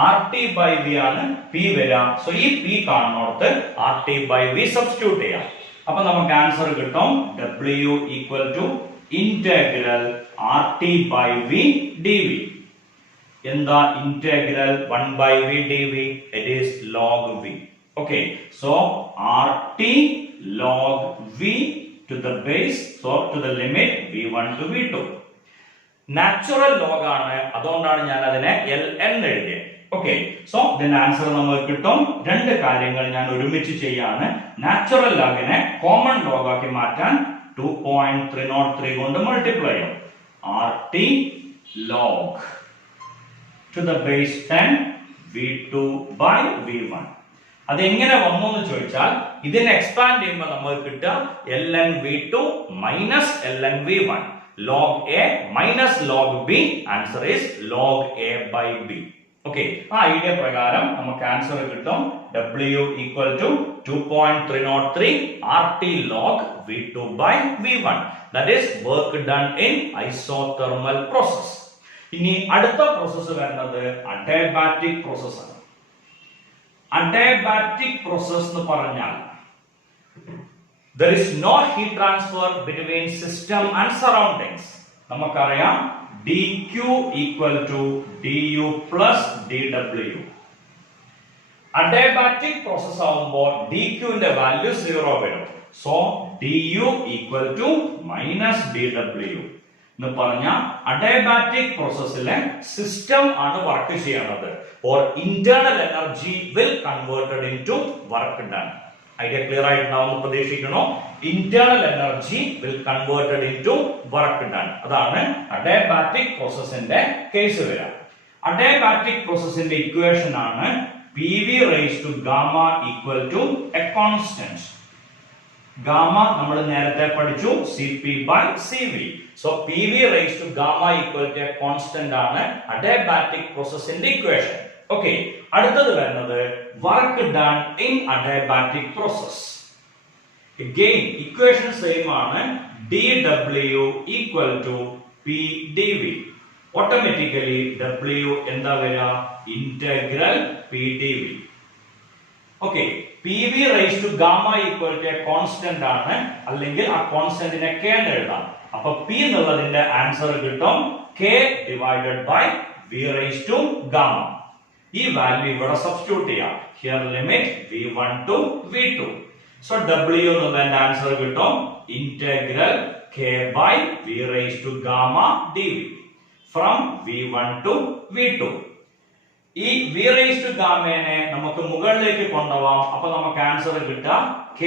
R T by V ആണ് പി വരിക. സോ ഈ പി കാണുന്നോടത്ത് R T by V substitute ചെയ്യാം. അപ്പൊ നമുക്ക് ആൻസർ കിട്ടും W equal to integral R T by V D V. എന്താ integral 1 by v dv? It is log v. Okay, so rt log v to the base, so to the limit v1 to v2. Natural log ആണ്, അതുകൊണ്ടാണ് ഞാൻ അതിനെ ln എഴുതിയത്. Okay. So ഇതിന്റെ answer നമുക്ക് കിട്ടും. രണ്ട് കാര്യങ്ങൾ ഞാൻ ഒരുമിച്ച് ചെയ്യാണ്. നാച്ചുറൽ ലോഗിനെ കോമൺ ലോഗ് ആക്കി മാറ്റാൻ 2.303 കൊണ്ട് മൾട്ടിപ്ലൈ ചെയ്യും. rt log to the base 10 v2 by v1. അതെങ്ങനെ വന്നു എന്ന് ചോദിച്ചാൽ ഇതിനെ എക്സ്പാൻഡ് ചെയ്യുമ്പോൾ നമുക്ക് കിട്ടുക ln v2 minus ln v1. log a minus log b. Answer is log a by b. Okay. ആ ഐഡിയ പ്രകാരം നമുക്ക് ആൻസർ കിട്ടും w equal to 2.303 rt log v2 by v1. That is work done in isothermal process. ഇനി അടുത്ത process വരുന്നത് adiabatic process ആണ്. Adiabatic process എന്ന് പറഞ്ഞാൽ there is no heat transfer between system and surroundings. നമുക്കറിയാം dq equal to du plus dw. Adiabatic process ആവുമ്പോൾ dq ന്റെ value 0 വരും. So du equal to minus dw എന്ന് പറഞ്ഞാൽ അഡിയബാറ്റിക് പ്രോസസ്സിലെ സിസ്റ്റം ആണ് വർക്ക് ചെയ്യുന്നത്. Or internal energy will converted into work done. Idea clear ആയിട്ടുണ്ടാവുമെന്ന് പ്രതീക്ഷിക്കണോ? Internal energy will converted into work done. അതാണ് അഡിയബാറ്റിക് പ്രോസസ്സിന്റെ കേസ് വരിക. അഡിയബാറ്റിക് പ്രോസസ്സിന്റെ ഇക്വേഷൻ ആണ് P V raise to gamma equal to a constant. Gamma നമ്മൾ നേരത്തെ പഠിച്ചു Cp by Cv. So PV raised to gamma equal to a constant ആണ് adiabatic പ്രോസസ്സിന്റെ ഇക്വേഷൻ. ഓക്കെ. അടുത്തത് വരുന്നത് work done in adiabatic process. Again equation same ആണ് dW equal to Pdv. Automatically W എന്താ വരിക? Integral Pdv. Okay. PV raised to gamma equal to a constant ആണ്, അല്ലെങ്കിൽ ആ കോൺസ്റ്റന്റിനെ k എന്ന് എഴുതാം. അപ്പൊ P എന്നുള്ളതിന്റെ ആൻസർ കിട്ടും k divided by V raised to gamma. ഈ വാല്യൂ ഇവിടെ സബ്സ്റ്റിറ്റ്യൂട്ട് ചെയ്യാം. Here limit v1 to v2. So W എന്നുള്ളതിന്റെ ആൻസർ കിട്ടും integral k by V raised to gamma dv from v1 to v2. ഈ V raised to gamma നെ നമുക്ക് മുകളിലേക്ക് കൊണ്ടുപോകാം. അപ്പൊ നമുക്ക് ആൻസർ കിട്ടുക k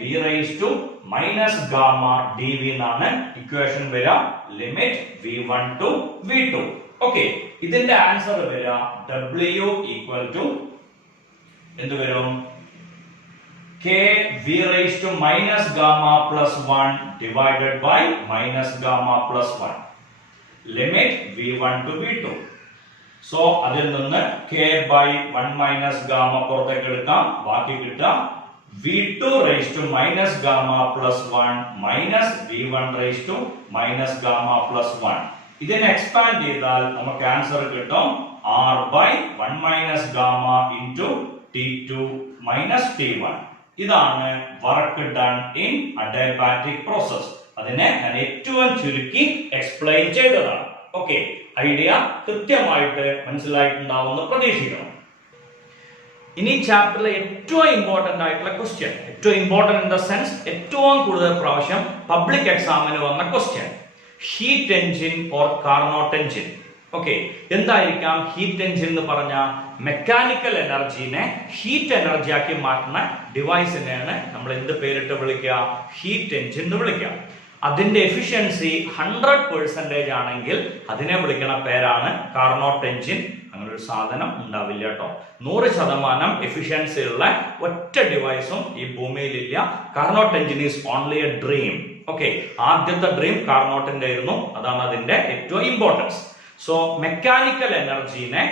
V raised to minus gamma dv എന്നാണ് ഇക്വേഷൻ വരിക. Limit v1 to v2. Okay. ഇതിന്റെ ആൻസർ വരിക W equal to എന്ത് വരും? k V raised to minus gamma plus 1 divided by minus gamma plus 1. Limit v1 to v2. So അതിൽ നിന്ന് k by 1 minus gamma പുറത്തേക്ക് എടുക്കാം. ബാക്കി കിട്ടുക v2 raised to minus gamma plus 1 minus v1 raised to minus gamma plus 1. ഇതിനെ expand ചെയ്താൽ നമുക്ക് answer കിട്ടും r by 1 minus gamma into t2 minus t1. ഇതാണ് work done in adiabatic process. അതിനെ ഞാൻ ഏറ്റവും ചുരുക്കി എക്സ്പ്ലെയിൻ ചെയ്തതാണ്. ഓക്കെ. ഐഡിയ കൃത്യമായിട്ട് മനസ്സിലായിട്ടുണ്ടാവുമെന്ന് പ്രതീക്ഷിക്കണം. ഇനി ചാപ്റ്ററിലെ ഏറ്റവും ഇമ്പോർട്ടന്റ് ആയിട്ടുള്ള ക്വസ്റ്റ്യൻ, ഏറ്റവും ഇമ്പോർട്ടന്റ് ഇൻ ദ സെൻസ് ഏറ്റവും കൂടുതൽ പ്രാവശ്യം പബ്ലിക് എക്സാമിന് വന്ന question, heat engine or Carnot engine. Okay, എന്തായിരിക്കാം ഹീറ്റ് എഞ്ചിൻ എന്ന് പറഞ്ഞ മെക്കാനിക്കൽ എനർജീനെ ഹീറ്റ് എനർജി ആക്കി മാറ്റുന്ന ഡിവൈസിനെയാണ് നമ്മൾ എന്ത് പേരിട്ട് വിളിക്കുക? ഹീറ്റ് എഞ്ചിൻ എന്ന് വിളിക്കുക. അതിന്റെ എഫിഷ്യൻസി 100% ആണെങ്കിൽ അതിനെ വിളിക്കുന്ന പേരാണ് കാർനോട്ട് എഞ്ചിൻ. അങ്ങനെ ഒരു സാധനം ഉണ്ടാവില്ല കേട്ടോ. 100% എഫിഷ്യൻസി ഉള്ള ഒറ്റ ഡിവൈസും ഈ ഭൂമിയിലില്ല. Carnot engine is only a dream. Okay, ആദ്യത്തെ ഡ്രീം കാർനോട്ടിന്റെ ആയിരുന്നു. അതാണ് അതിന്റെ ഏറ്റവും ഇമ്പോർട്ടൻസ്. സോ മെക്കാനിക്കൽ എനർജീനെ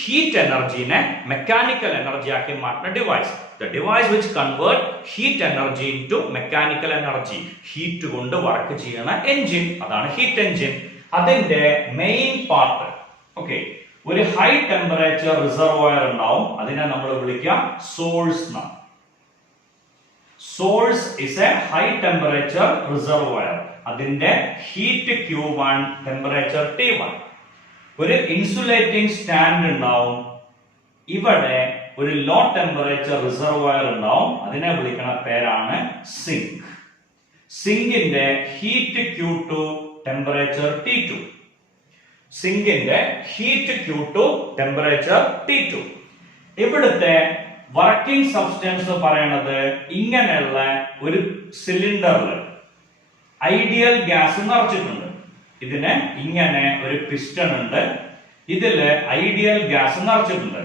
heat energy mechanical energy ആക്കി മാറ്റുന്ന ഡിവൈസ്. The device which convert heat energy into mechanical energy. Heat കൊണ്ട് വർക്ക് ചെയ്യുന്ന എഞ്ചിൻ, അതാണ് ഹീറ്റ് എഞ്ചിൻ. അതിന്റെ മെയിൻ പാർട്ട് ഒരു ഹൈ ടെമ്പറേച്ചർ റിസർവോയർ ഉണ്ടാവും. അതിനെ നമ്മൾ വിളിക്കുക സോഴ്സ് എന്നാണ്. Source is a high temperature reservoir. അതിന്റെ ഹീറ്റ് Q1, ടെമ്പറേച്ചർ T1. ഒരു ഇൻസുലേറ്റിംഗ് സ്റ്റാൻഡ് ഉണ്ടാവും. ഇവിടെ ഒരു ലോ ടെമ്പറേച്ചർ റിസർവോയർ ഉണ്ടാവും. അതിനെ വിളിക്കുന്ന പേരാണ് സിങ്ക്. സിങ്കിന്റെ ഹീറ്റ് Q2, ടെമ്പറേച്ചർ T2. സിങ്കിന്റെ ഹീറ്റ് Q2, ടെമ്പറേച്ചർ T2. ഇവിടുത്തെ വർക്കിംഗ് സബ്സ്റ്റൻസ് പറയുന്നത് ഇങ്ങനെയുള്ള ഒരു സിലിണ്ടറിൽ ഐഡിയൽ ഗ്യാസ് നിറച്ചിട്ടുണ്ട്. ഇതിന് ഇങ്ങനെ ഒരു പിസ്റ്റൺ ഉണ്ട്. ഇതില് ഐഡിയൽ ഗ്യാസ് നിറച്ചിട്ടുണ്ട്.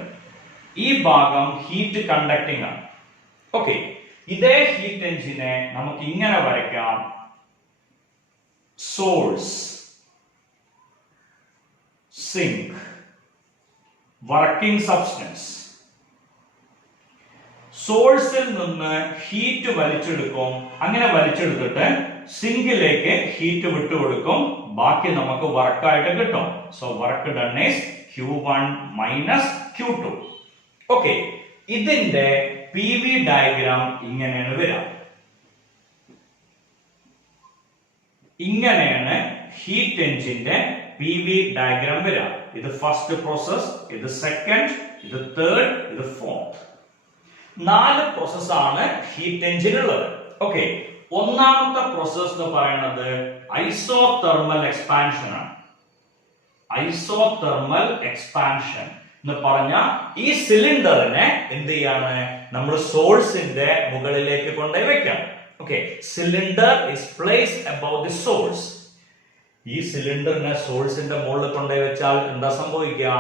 ഈ ഭാഗം ഹീറ്റ് കണ്ടക്ടിംഗ് ആണ്. ഓക്കെ, ഇതേ ഹീറ്റ് എഞ്ചിനെ നമുക്ക് ഇങ്ങനെ വരയ്ക്കാം. Source, sink, working substance. സോഴ്സിൽ നിന്ന് ഹീറ്റ് വലിച്ചെടുക്കും. അങ്ങനെ വലിച്ചെടുത്തിട്ട് സിങ്കിലേക്ക് ഹീറ്റ് വിട്ടുകൊടുക്കും. ബാക്കി നമുക്ക് വർക്കായിട്ട് കിട്ടും. So work done is Q1 minus Q2. Okay, ഇതിന്റെ PV ഡയഗ്രാം ഇങ്ങനെയാണ് വരിക. ഇങ്ങനെയാണ് ഹീറ്റ് എഞ്ചിന്റെ PV ഡയഗ്രാം വരിക. ഇത് ഫസ്റ്റ് പ്രോസസ്, ഇത് സെക്കൻഡ്, ഇത് തേർഡ്, ഇത് ഫോർത്ത്. 4 പ്രോസസ് ആണ് ഹീറ്റ് എഞ്ചിൻ ഉള്ളത്. ഓക്കെ, ഒന്നാമത്തെ പ്രോസസ് എന്ന് പറയുന്നത് ഐസോതെർമൽ എക്സ്പാൻഷൻ ആണ്. ഐസോതെർമൽ എക്സ്പാൻഷൻ എന്ന് പറഞ്ഞാൽ ഈ സിലിണ്ടറിനെ എന്ത് ചെയ്യാണ് നമ്മൾ സോഴ്സിന്റെ മുകളിലേക്ക് കൊണ്ടുപോയി വെക്കാം. Okay, cylinder is placed above the source. ഈ സിലിണ്ടറിനെ സോഴ്സിന്റെ മുകളിൽ കൊണ്ടുപോയി വെച്ചാൽ എന്താ സംഭവിക്കുക?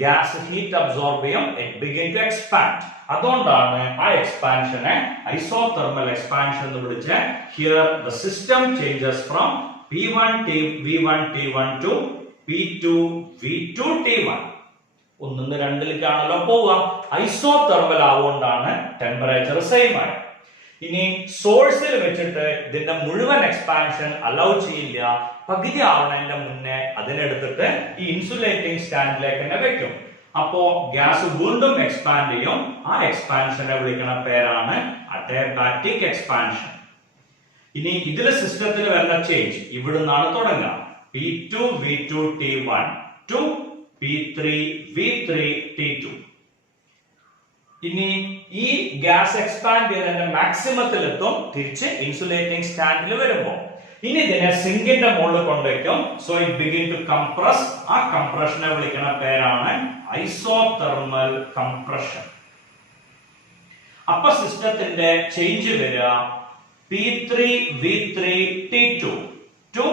ഗ്യാസ് ഹീറ്റ് അബ്സോർബ് ചെയ്യും. It begin to expand. അതുകൊണ്ടാണ് ആ എക്സ്പാൻഷനെ ഐസോതെർമൽ എക്സ്പാൻഷൻ എന്ന് വിളിച്ച്. Here the system changes from P1 V1 T1 to P2 V2 T1. 1 2ലേക്കാണല്ലോ പോവുക. ഐസോതെർമൽ ആവുകൊണ്ടാണ് ടെമ്പറേച്ചർ സെയിം ആയി. ഇനി സോഴ്സിൽ വെച്ചിട്ട് ഇതിന്റെ മുഴുവൻ എക്സ്പാൻഷൻ അലൗ ചെയ്യില്ല. പകുതി ആവണതിന്റെ മുന്നേ അതിനെടുത്തിട്ട് ഈ ഇൻസുലേറ്റിംഗ് സ്റ്റാൻഡിലേക്ക് തന്നെ വെക്കും. അപ്പോ ഗ്യാസ് വീണ്ടും എക്സ്പാൻഡ് ചെയ്യും. ആ എക്സ്പാൻഷനെ വിളിക്കുന്ന പേരാണ് അഡിയാബാറ്റിക് എക്സ്പാൻഷൻ. ഇനി ഇതിലെ സിസ്റ്റത്തിൽ വരുന്ന ചേഞ്ച് ഇവിടുന്നാണ് തുടങ്ങുക. P2 V2 T1 to P3 V3 T2. ഇനി ഈ ഗ്യാസ് എക്സ്പാൻഡ് ചെയ്തതിന്റെ മാക്സിമത്തിൽ എത്തും. തിരിച്ച് ഇൻസുലേറ്റിംഗ് സ്റ്റാൻഡിൽ വരുമ്പോൾ ഇനി ഇതിനെ സിങ്കിന്റെ മുകളിൽ കൊണ്ടുവയ്ക്കും. So it begin to compress. ആ കംപ്രഷനെ വിളിക്കുന്ന പേരാണ് ഐസോതെർമൽ കംപ്രഷൻ. അപ്പൊ സിസ്റ്റത്തിന്റെ ചേഞ്ച് വരിക P3 V3 T2 to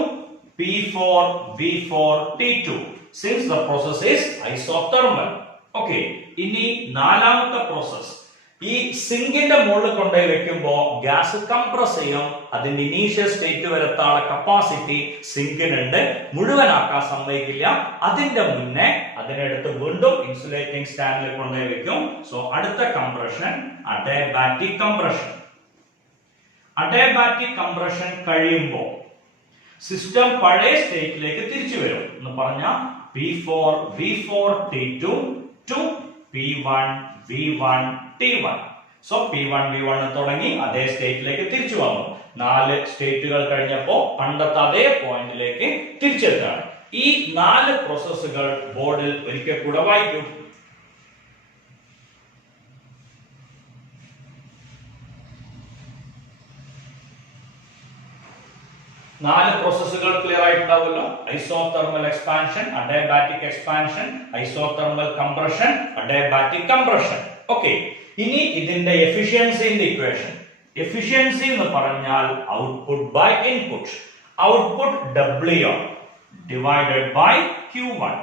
P4 V4 T2 since the process is isothermal. Okay, ഇനി നാലാമത്തെ പ്രോസസ്. ഈ സിങ്കിന്റെ മുകളിൽ കൊണ്ടുപോയി വെക്കുമ്പോ ഗ്യാസ് കംപ്രസ് ചെയ്യും. അതിന്റെ ഇനീഷ്യൽ സ്റ്റേറ്റ് വരെത്താനുള്ള കപ്പാസിറ്റി സിങ്കിനുണ്ട്. മുഴുവനാക്കാൻ സമ്മതിക്കില്ല. അതിന്റെ മുന്നേ അതിനെടുത്ത് വീണ്ടും ഇൻസുലേറ്റിംഗ് സ്റ്റാൻഡിൽ കൊണ്ടുപോയി വെക്കും. സോ അടുത്ത compression adiabatic compression. Adiabatic compression കഴിയുമ്പോൾ സിസ്റ്റം പഴയ സ്റ്റേറ്റിലേക്ക് തിരിച്ചു വരും എന്ന് പറഞ്ഞാൽ P4 V4 T2 to P1 V1 T1. So P1 V1 തുടങ്ങി അതേ സ്റ്റേറ്റിലേക്ക് തിരിച്ചു വന്നു. 4 സ്റ്റേറ്റുകൾ കഴിഞ്ഞപ്പോ പണ്ടത്തെ അതേ പോയിന്റിലേക്ക് തിരിച്ചെത്താണ്. ഈ 4 പ്രോസസ്സുകൾ ബോർഡിൽ ഒരിക്കൽ കൂടെ വായിക്കും. നാല് പ്രോസസ്സുകൾ ക്ലിയർ ആയിട്ടുണ്ടാവുമല്ലോ. Isothermal expansion, adiabatic expansion, isothermal compression, adiabatic compression. Okay, ഇനി ഇതിന്റെ എഫിഷ്യൻസിന്റെ ഇക്വേഷൻ. എഫിഷ്യൻസി എന്ന് പറഞ്ഞാൽ output by input. Output W divided by Q1.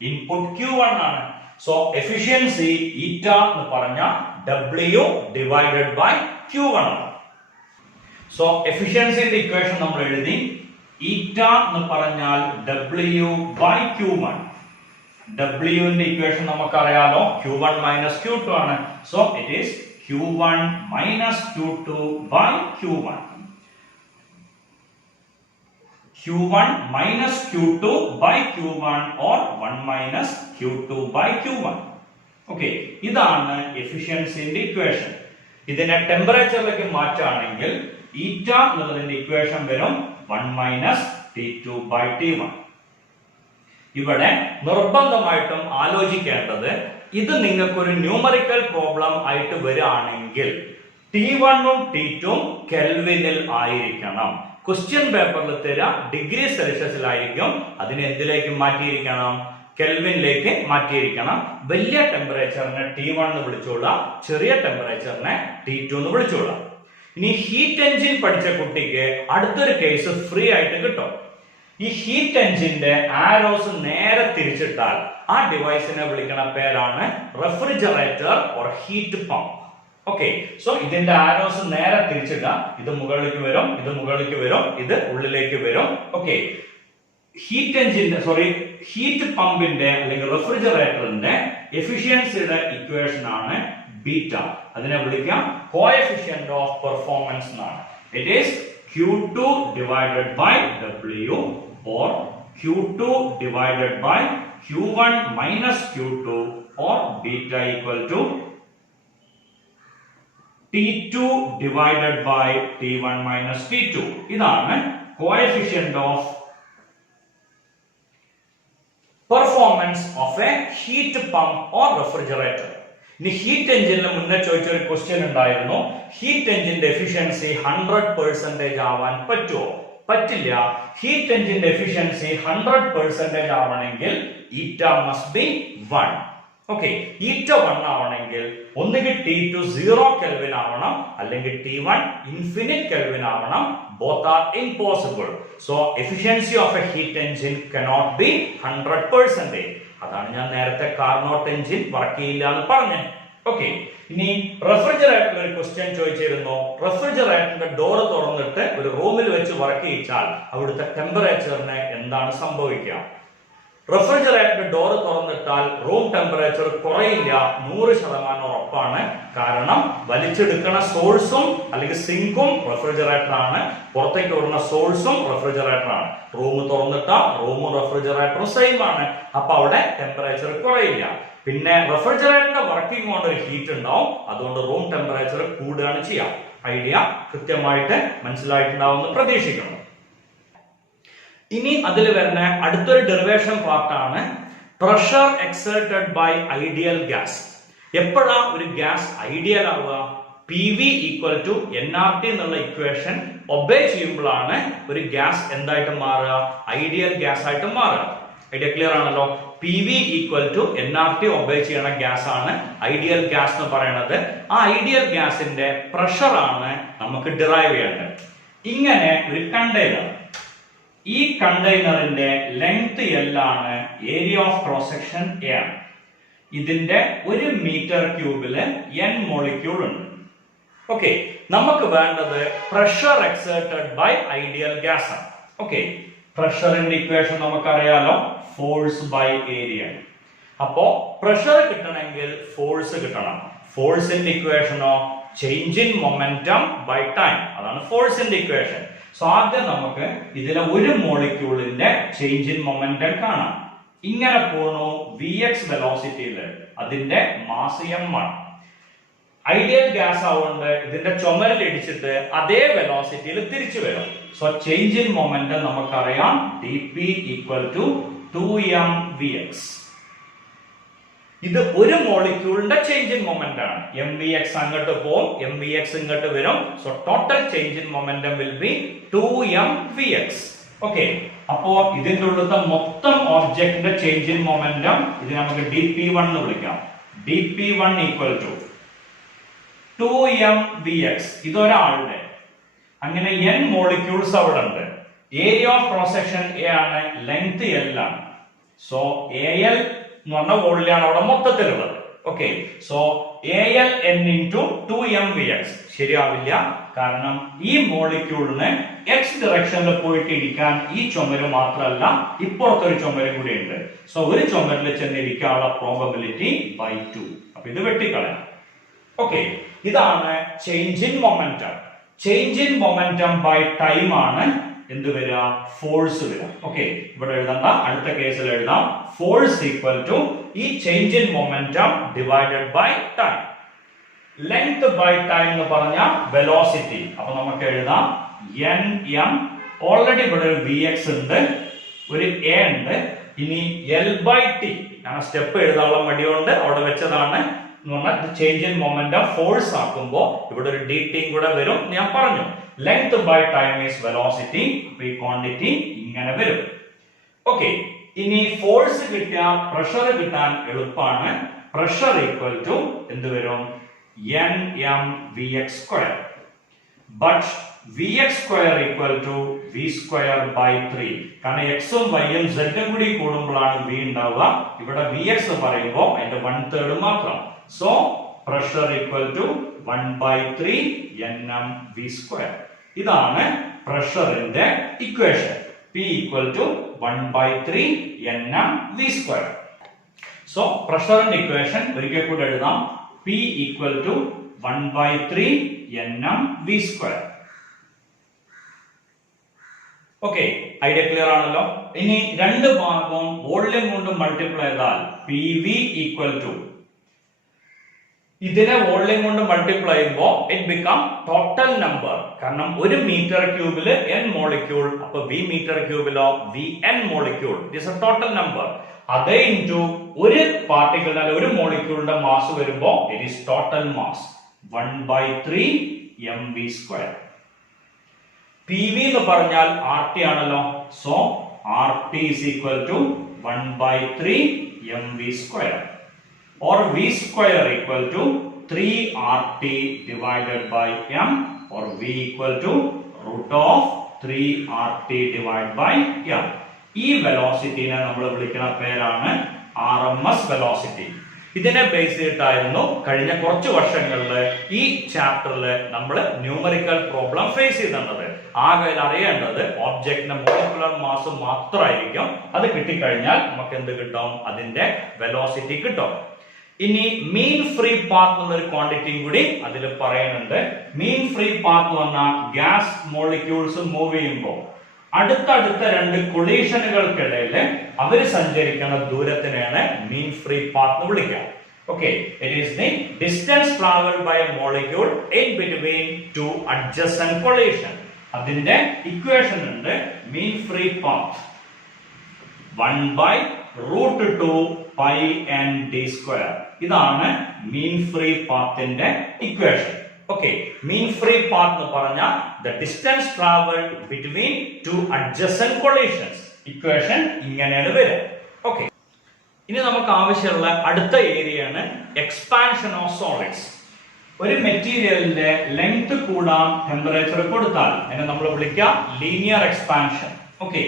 Input Q1 ആണ്. സോ എഫിഷ്യൻസി ഈറ്റ എന്ന് പറഞ്ഞാൽ W ഡിവൈഡഡ് ബൈ Q1 ആണ്. സോ എഫിഷ്യൻസിന്റെ ഇക്വേഷൻ നമ്മൾ എഴുതി. ഈറ്റ എന്ന് പറഞ്ഞാൽ W ബൈ Q1. W ന്റെ ഇക്വേഷൻ നമുക്കറിയാലോ, Q1 മൈനസ് Q2 ആണ്. So it is Q1 minus Q2 by Q1. Q1 minus Q2 by Q1 or 1 minus Q2 by Q1. Okay, ഇതാണ് എഫിഷ്യൻസിന്റെ ഇക്വേഷൻ. ഇതിനെ ടെമ്പറേച്ചറിലേക്ക് മാറ്റുകയാണെങ്കിൽ ഈറ്റ എന്നുള്ളതിന്റെ ഇക്വേഷൻ വരും 1 minus T2 by T1. ഇവിടെ നിർബന്ധമായിട്ടും ആലോചിക്കേണ്ടത്, ഇത് നിങ്ങൾക്കൊരു ന്യൂമറിക്കൽ പ്രോബ്ലം ആയിട്ട് വരികയാണെങ്കിൽ T1ഉം T2ഉം കെൽവിനിൽ ആയിരിക്കണം. ക്വസ്റ്റ്യൻ പേപ്പറിൽ തരാം ഡിഗ്രി സെൽഷ്യസിലായിരിക്കും. അതിനെ എന്തിലേക്ക് മാറ്റിയിരിക്കണം? കെൽവിനിലേക്ക് മാറ്റിയിരിക്കണം. വലിയ ടെമ്പറേച്ചറിനെ T1 എന്ന് വിളിച്ചോളാം, ചെറിയ ടെമ്പറേച്ചറിനെ T2 എന്ന് വിളിച്ചോളാം. ഇനി ഹീറ്റ് എഞ്ചിൻ പഠിച്ച കുട്ടിക്ക് അടുത്തൊരു കേസ് ഫ്രീ ആയിട്ട് കിട്ടും. ഈ ഹീറ്റ് എഞ്ചിന്റെ ആരോസ് നേരെ തിരിച്ചിട്ടാൽ ആ ഡിവൈസിനെ വിളിക്കുന്ന പേരാണ് refrigerator or heat pump. Okay, so ഇതിന്റെ ആരോസ് നേരെ തിരിച്ചിടുക. ഇത് മുകളിലേക്ക് വരും, ഇത് മുകളിലേക്ക് വരും, ഇത് ഉള്ളിലേക്ക് വരും. ഓക്കെ, ഹീറ്റ് പമ്പിന്റെ അല്ലെങ്കിൽ റെഫ്രിജറേറ്ററിന്റെ എഫിഷ്യൻസിയുടെ ഇക്വേഷൻ ആണ് ബീറ്റ. അതിനെ വിളിക്കാം കോഎഫിഷ്യന്റ് ഓഫ് പെർഫോമൻസ് എന്നാണ്. It is Q2 divided by W or Q2 divided by Q1 minus Q2 or beta equal to T2 divided by T1 minus T2. ഇതാണ് coefficient of performance of a heat pump or refrigerator. ഇനി heat എഞ്ചിനിൽ മുന്നേ ചോദിച്ച ഒരു question ഉണ്ടായിരുന്നു, heat എഞ്ചിന്റെ efficiency 100% ആവാൻ പറ്റുമോ? പറ്റില്ല. ഹീറ്റ് എഞ്ചിന്റെ എഫിഷ്യൻസി 100% ആവണമെങ്കിൽ ഈറ്റ മസ്റ്റ് ബി 1. ഓക്കെ, ഈറ്റ 1 ആവണമെങ്കിൽ ഒന്നുകിൽ T2 0 കെൽവിൻ ആവണം, അല്ലെങ്കിൽ T1 ഇൻഫിനിറ്റ് കെൽവിൻ ആവണം. Both are impossible. So efficiency of A heat engine cannot be 100%. അതാണ് ഞാൻ നേരത്തെ കാർനോട്ട് എഞ്ചിൻ വർക്ക് ചെയ്യില്ല എന്ന് പറഞ്ഞത്. ഓക്കെ, ഇനി റെഫ്രിജറേറ്ററിൽ ഒരു ക്വസ്റ്റ്യൻ ചോദിച്ചിരുന്നു. റെഫ്രിജറേറ്ററിന്റെ ഡോർ തുറന്നിട്ട് ഒരു റൂമിൽ വെച്ച് വർക്ക് ചെയ്യിച്ചാൽ അവിടുത്തെ ടെമ്പറേച്ചറിന് എന്താണ് സംഭവിക്കുക? റെഫ്രിജറേറ്ററിന്റെ ഡോർ തുറന്നിട്ടാൽ റൂം ടെമ്പറേച്ചർ കുറയില്ല, 100% ഉറപ്പാണ്. കാരണം വലിച്ചെടുക്കുന്ന സോഴ്സും അല്ലെങ്കിൽ സിങ്കും റെഫ്രിജറേറ്റർ ആണ്, പുറത്തേക്ക് വരുന്ന സോഴ്സും റെഫ്രിജറേറ്റർ ആണ്. റൂം തുറന്നിട്ടാൽ റൂമും റെഫ്രിജറേറ്ററും സെയിം ആണ്. അപ്പൊ അവിടെ ടെമ്പറേച്ചർ കുറയില്ല. പിന്നെ റെഫ്രിജറേറ്ററിന്റെ വർക്കിംഗ് കൊണ്ട് ഒരു ഹീറ്റ് ഉണ്ടാവും, അതുകൊണ്ട് റൂം ടെമ്പറേച്ചർ കൂടുകയാണ് ചെയ്യാം. ഐഡിയ കൃത്യമായിട്ട് മനസ്സിലായിട്ടുണ്ടാവുമെന്ന് പ്രതീക്ഷിക്കുന്നു. ഇനി അതിൽ വരുന്ന അടുത്തൊരു ഡെറിവേഷൻ പാർട്ടാണ് pressure exerted by ideal gas. എപ്പോഴാ ഒരു ഗ്യാസ് ഐഡിയൽ ആവുക? PV ഈക്വൽ ടു nRT എന്നുള്ള ഇക്വേഷൻ ഒബേ ചെയ്യുമ്പോഴാണ് ഒരു ഗ്യാസ് എന്തായിട്ട് മാറുക? ഐഡിയൽ ഗ്യാസ് ആയിട്ട് മാറുക. ഐഡിയ ക്ലിയർ ആണല്ലോ? PV equal to nRT obey ചെയ്യണ ഗ്യാസ് ആണ് ഐഡിയൽ ഗ്യാസ് എന്ന് പറയുന്നത്. ആ ഐഡിയൽ ഗ്യാസിന്റെ പ്രഷർ ആണ് നമുക്ക് ഡിറൈവ് ചെയ്യേണ്ടത്. ഇങ്ങനെ ഒരു കണ്ടെയ്നർ, ഈ കണ്ടെയ്നറിന്റെ ലെങ്ത് L ആണ്, area of cross section A ആണ്. ഇതിന്റെ 1 മീറ്റർ ക്യൂബില് N മോളിക്യൂൾ ഉണ്ട്. ഓക്കെ, നമുക്ക് വേണ്ടത് pressure exerted by ideal gas ആണ്. ഓക്കെ, പ്രഷറിന്റെ ഇക്വേഷൻ നമുക്കറിയാലോ, ഫോഴ്സ് ബൈ ഏരിയ. അപ്പോ പ്രഷർ കിട്ടണമെങ്കിൽ ഫോഴ്സ് കിട്ടണം. ഫോഴ്സിന്റെ ഇക്വേഷനോ change in momentum by time, അതാണ് ഫോഴ്സിന്റെ ഇക്വേഷൻ. സോ ആദ്യം നമുക്ക് ഇതിലെ 1 മോളിക്യൂളിന്റെ ചേഞ്ച് ഇൻ മൊമെന്റം കാണാം. ഇങ്ങനെ പോണു Vx വെലോസിറ്റിയിൽ, അതിന്റെ മാസ് m1. ഐഡിയൽ ഗ്യാസ് ആവുകൊണ്ട് ഇതിന്റെ ചുമരിൽ ഇടിച്ചിട്ട് അതേ വെലോസിറ്റിയിൽ തിരിച്ചു വരും. സോ ചേഞ്ച് ഇൻ മൊമെന്റം നമുക്കറിയാം dp equal to 2m Vx. ഇത് ഒരു മോളിക്യൂളിന്റെ ചേഞ്ച് ഇൻ മൊമെന്റ് ആണ്. mvx അങ്ങോട്ട് പോകും, mvx ഇങ്ങോട്ട് വരും. So total change in momentum will be 2mvx. Okay, അപ്പോ ഇതിന്റെ ഉള്ളത്തെ മൊത്തം ഓബ്ജക്റ്റിന്റെ ചേഞ്ച് ഇൻ മൊമെന്റം ഇത് നമുക്ക് dp1 എന്ന് വിളിക്കാം. dp1 equal to 2mvx. ഇതൊരാളുടെ, അങ്ങനെ n മോളിക്യൂൾസ് അവിടെ ഉണ്ട്. Area of cross section a ആണ്, ലെങ്ത് l ആണ്. സോ al എന്ന് പറഞ്ഞ വോളിലാണ് അവിടെ മൊത്തത്തിലുള്ളത്. Okay, so al n into 2mvx ശരിയാവില്ല. കാരണം ഈ മോളിക്യൂളിന് x ഡിറക്ഷനിൽ പോയിട്ട് ഇരിക്കാൻ ഈ ചുമര് മാത്രമല്ല ഇപ്പുറത്തൊരു ചുമരും കൂടി ഉണ്ട്. സോ ഒരു ചുമരിൽ ചെന്നിരിക്കാനുള്ള പ്രോബബിലിറ്റി ബൈ 2. അപ്പൊ ഇത് വെട്ടിക്കളയാം. ഓക്കെ, ഇതാണ് change in momentum. Change in momentum by time ആണ് എന്ത് വരിക? ഫോഴ്സ് വരിക. ഓക്കെ, ഇവിടെ എഴുതണ്ട, അടുത്ത കേസിൽ എഴുതാം. ഫോഴ്സ് ഈക്വൽ ടു ഈ change in momentum divided by time. Length by time എന്ന് പറഞ്ഞാൽ വെലോസിറ്റി. അപ്പൊ നമുക്ക് എഴുതാം nm. ഓൾറെഡി ഇവിടെ ഒരു vx ഉണ്ട്, ഒരു a ഉണ്ട്. ഇനി l ബൈ t. ഞാൻ സ്റ്റെപ്പ് എഴുതാനുള്ള മടിയുണ്ട്, അവിടെ വെച്ചതാണ്. ചേഞ്ച് ഇൻ മൊമെന്റം ഫോഴ്സ് ആക്കുമ്പോ ഇവിടെ ഒരു dt കൂടെ വരും. ഞാൻ പറഞ്ഞു length by time is velocity. ഈ ക്വാണ്ടിറ്റി ഇങ്ങനെ വരും. ഓക്കെ, ഇനി ഫോഴ്സ് കിട്ടിയാൽ പ്രഷർ കിട്ടാൻ എളുപ്പമാണ്. പ്രഷർ ഈക്വൽ ടു എന്ത് വരും? nmvx square. But vx square equal to v square by 3. കാരണം x ഉം y ഉം z ഉം കൂടി കൂടുമ്പോഴാണ് v ഉണ്ടാവുക. ഇവിടെ vx പറയുമ്പോൾ അതിന്റെ 1/3 മാത്രം. So pressure equal to 1/3 nmv square. ഇതാണ് പ്രഷറിന്റെ equation. P equal to 1/3 nmv square. So പ്രഷറിന്റെ ഇക്വേഷൻ ഒരിക്കൽ കൂടി എഴുതാം. P equal to 1/3 nmv square. Okay, idea clear ആണല്ലോ. ഇനി രണ്ട് ഭാഗവും വോളിയം കൊണ്ട് മൾട്ടിപ്ലൈ ചെയ്താൽ PV ഈക്വൽ ടു ഇതിനെ വോളിയം കൊണ്ട് മൾട്ടിപ്ലൈ ചെയ്യുമ്പോൾ ഇറ്റ് ബിക്കം ടോട്ടൽ നമ്പർ. കാരണം ഒരു മീറ്റർ ക്യൂബില് n മോളിക്യൂൾ, അപ്പൊ v മീറ്റർ ക്യൂബിലോ vn molecule. It is A total number. അതേ ഇൻറ്റു ഒരു പാർട്ടിക്കിളിന്റെ ഒരു മോളിക്യൂളിന്റെ മാസ് വരുമ്പോ it is total mass 1/3 mv square. PV എന്ന് പറഞ്ഞാൽ RT ആണല്ലോ. So RT is equal to 1/3 mv square. Or v square equal to 3RT divided by m, or v equal to root of 3RT divided by m. ഈ വെലോസിറ്റിനെ നമ്മൾ വിളിക്കുന്ന പേരാണ് RMS velocity. ഇതിനെ base ചെയ്തിട്ടായിരുന്നു കഴിഞ്ഞ കുറച്ച് വർഷങ്ങളിൽ ഈ ചാപ്റ്ററിൽ നമ്മൾ ന്യൂമറിക്കൽ പ്രോബ്ലം ഫേസ് ചെയ്തിട്ടുള്ളത്. ആകെ അറിയേണ്ടത് ഒബ്ജക്റ്റിന്റെ മോളിക്കുലർ മാസ് മാത്രമായിരിക്കും. അത് കിട്ടിക്കഴിഞ്ഞാൽ നമുക്ക് എന്ത് കിട്ടും? അതിന്റെ വെലോസിറ്റി കിട്ടും. ഇനി മീൻ ഫ്രീ പാത്ത് എന്നൊരു ക്വാണ്ടിറ്റിയും കൂടി അതിൽ പറയുന്നുണ്ട്. മീൻ ഫ്രീ പാത്ത് എന്ന് പറഞ്ഞാൽ ഗ്യാസ് മോളിക്യൂൾസ് മൂവ് ചെയ്യുമ്പോൾ അടുത്തടുത്ത രണ്ട് കൊളീഷനുകൾക്കിടയിൽ അവർ സഞ്ചരിക്കുന്ന ദൂരത്തിനാണ് മീൻ ഫ്രീ പാത്ത് എന്ന് വിളിക്കുക. Okay, it is the distance travelled by a molecule in between two adjacent collision. അതിന്റെ ഇക്വേഷൻ ഉണ്ട്. Mean free path 1/√2 pi n d square. ഇതാണ് മീൻ ഫ്രീ പാത്തിന്റെ equation. Okay, mean free path എന്ന് പറഞ്ഞാൽ the distance traveled between two adjacent collisions. Equation ഇങ്ങനെയാണ് വരിക. Okay, ഇനി നമുക്ക് ആവശ്യമുള്ള അടുത്ത ഏരിയയാണ് എക്സ്പാൻഷൻ ഓഫ് സോളിഡ്സ്. ഒരു മെറ്റീരിയലിന്റെ ലെങ്ത് കൂടാൻ ടെമ്പറേച്ചർ കൊടുത്താൽ അതിനെ നമ്മൾ വിളിക്കുക linear expansion. Okay,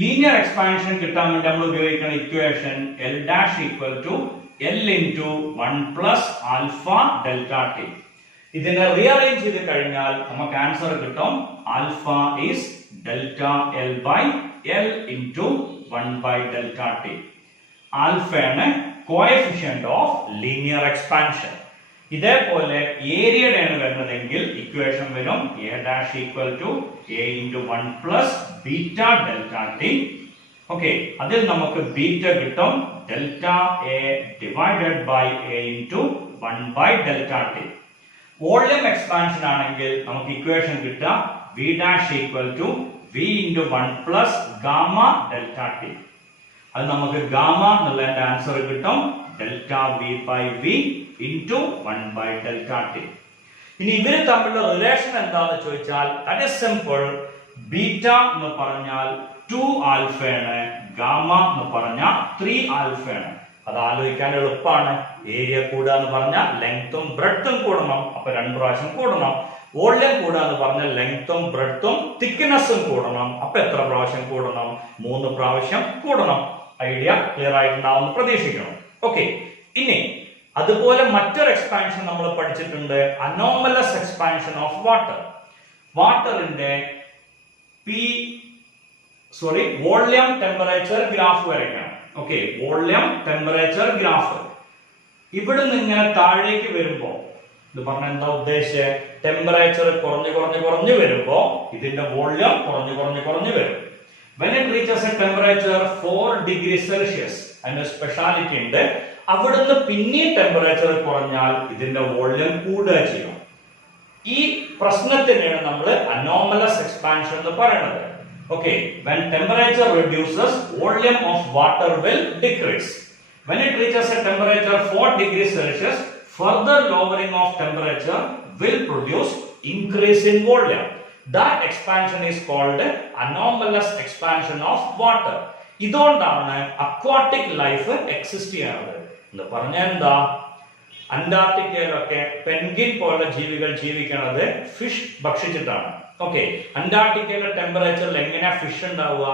linear expansion കിട്ടാൻ വേണ്ടി നമ്മൾ ഉപയോഗിക്കുന്ന equation L dash equal to L into 1 plus alpha delta t. ഇതിനെ റീഅറേഞ്ച് ചെയ്ത് കഴിഞ്ഞാൽ നമുക്ക് ആൻസർ കിട്ടും alpha is delta L by L into 1 by delta t. ആൽഫയാണ് കോഎഫിഷ്യന്റ് ഓഫ് ലീനിയർ എക്സ്പാൻഷൻ. ഇതേപോലെ ഏരിയയുടെ ആണ് വരുന്നതെങ്കിൽ ഇക്വേഷൻ വരും A dash equal to A into 1 plus beta delta t. Okay, അതിൽ നമുക്ക് ബീറ്റ കിട്ടും delta A divided by A into 1 by delta t. Volume expansion ആണെങ്കിൽ നമുക്ക് ഇക്വേഷൻ കിട്ടുക V dash equal to V into 1 plus gamma delta t. അത് നമുക്ക് gamma എന്നുള്ള answer കിട്ടും delta V by V into 1 by delta T. ഇനി ഇവര് തമ്മിലുള്ള റിലേഷൻ എന്താണെന്ന് ചോദിച്ചാൽ that is simple. ബീറ്റ എന്ന് പറഞ്ഞാൽ 2 ആൽഫയാണ്, ഗാമ എന്ന് പറഞ്ഞാൽ 3 ആൽഫയാണ്. അത് ആലോചിക്കാൻ എളുപ്പമാണ്. ഏരിയ കൂടുക എന്ന് പറഞ്ഞാൽ ലെങ്ത്തും ബ്രെഡ്ത്തും കൂടണം, അപ്പൊ 2 പ്രാവശ്യം കൂടണം. വോളിയം കൂടുക എന്ന് പറഞ്ഞാൽ ലെങ്ത്തും ബ്രെഡ്ത്തും തിക്നെസ്സും കൂടണം, അപ്പൊ എത്ര പ്രാവശ്യം കൂടണം? 3 പ്രാവശ്യം കൂടണം. ഐഡിയ ക്ലിയർ ആയിട്ടുണ്ടാവും പ്രതീക്ഷിക്കണം. ഓക്കെ, ഇനി അതുപോലെ മറ്റൊരു എക്സ്പാൻഷൻ നമ്മൾ പഠിച്ചിട്ടുണ്ട്, അനോമലസ് എക്സ്പാൻഷൻ ഓഫ് വാട്ടർ. വാട്ടറിന്റെ വോളിയം ടെമ്പറേച്ചർ ഗ്രാഫ് വരയ്ക്കണം. ഓക്കെ, വോളിയം ടെമ്പറേച്ചർ ഗ്രാഫ് ഇവിടുന്ന് ഇങ്ങനെ താഴേക്ക് വരുമ്പോ, ഇത് പറഞ്ഞ എന്താ ഉദ്ദേശിച്ചത്? ടെമ്പറേച്ചർ കുറഞ്ഞു വരുമ്പോ ഇതിന്റെ വോളിയം കുറഞ്ഞു വരും. When it reaches a temperature 4 degrees Celsius, അതിന്റെ സ്പെഷ്യാലിറ്റി ഉണ്ട്. അവിടുന്ന് പിന്നെ ടെമ്പറേച്ചർ കുറഞ്ഞാൽ ഇതിന്റെ വോളിയം കൂടുക ചെയ്യും. ഈ പ്രശ്നത്തിനാണ് നമ്മൾ അനോമലസ് എക്സ്പാൻഷൻ എന്ന് പറയുന്നത്. Okay, when temperature reduces, volume of water will decrease. When it reaches a temperature 4 degrees Celsius, further lowering of temperature will produce increase in volume. That expansion is called anomalous expansion of water. ഇതുകൊണ്ടാണ് aquatic life exist ചെയ്യുന്നത്. എന്ന് പറഞ്ഞാൽ എന്താ? അന്റാർട്ടിക്കയിലൊക്കെ penguin പോലുള്ള ജീവികൾ ജീവിക്കുന്നത് fish ഭക്ഷിച്ചിട്ടാണ്. Okay, അന്റാർട്ടിക്കയിലെ ടെമ്പറേച്ചറിൽ എങ്ങനെയാ ഫിഷ് ഉണ്ടാവുക?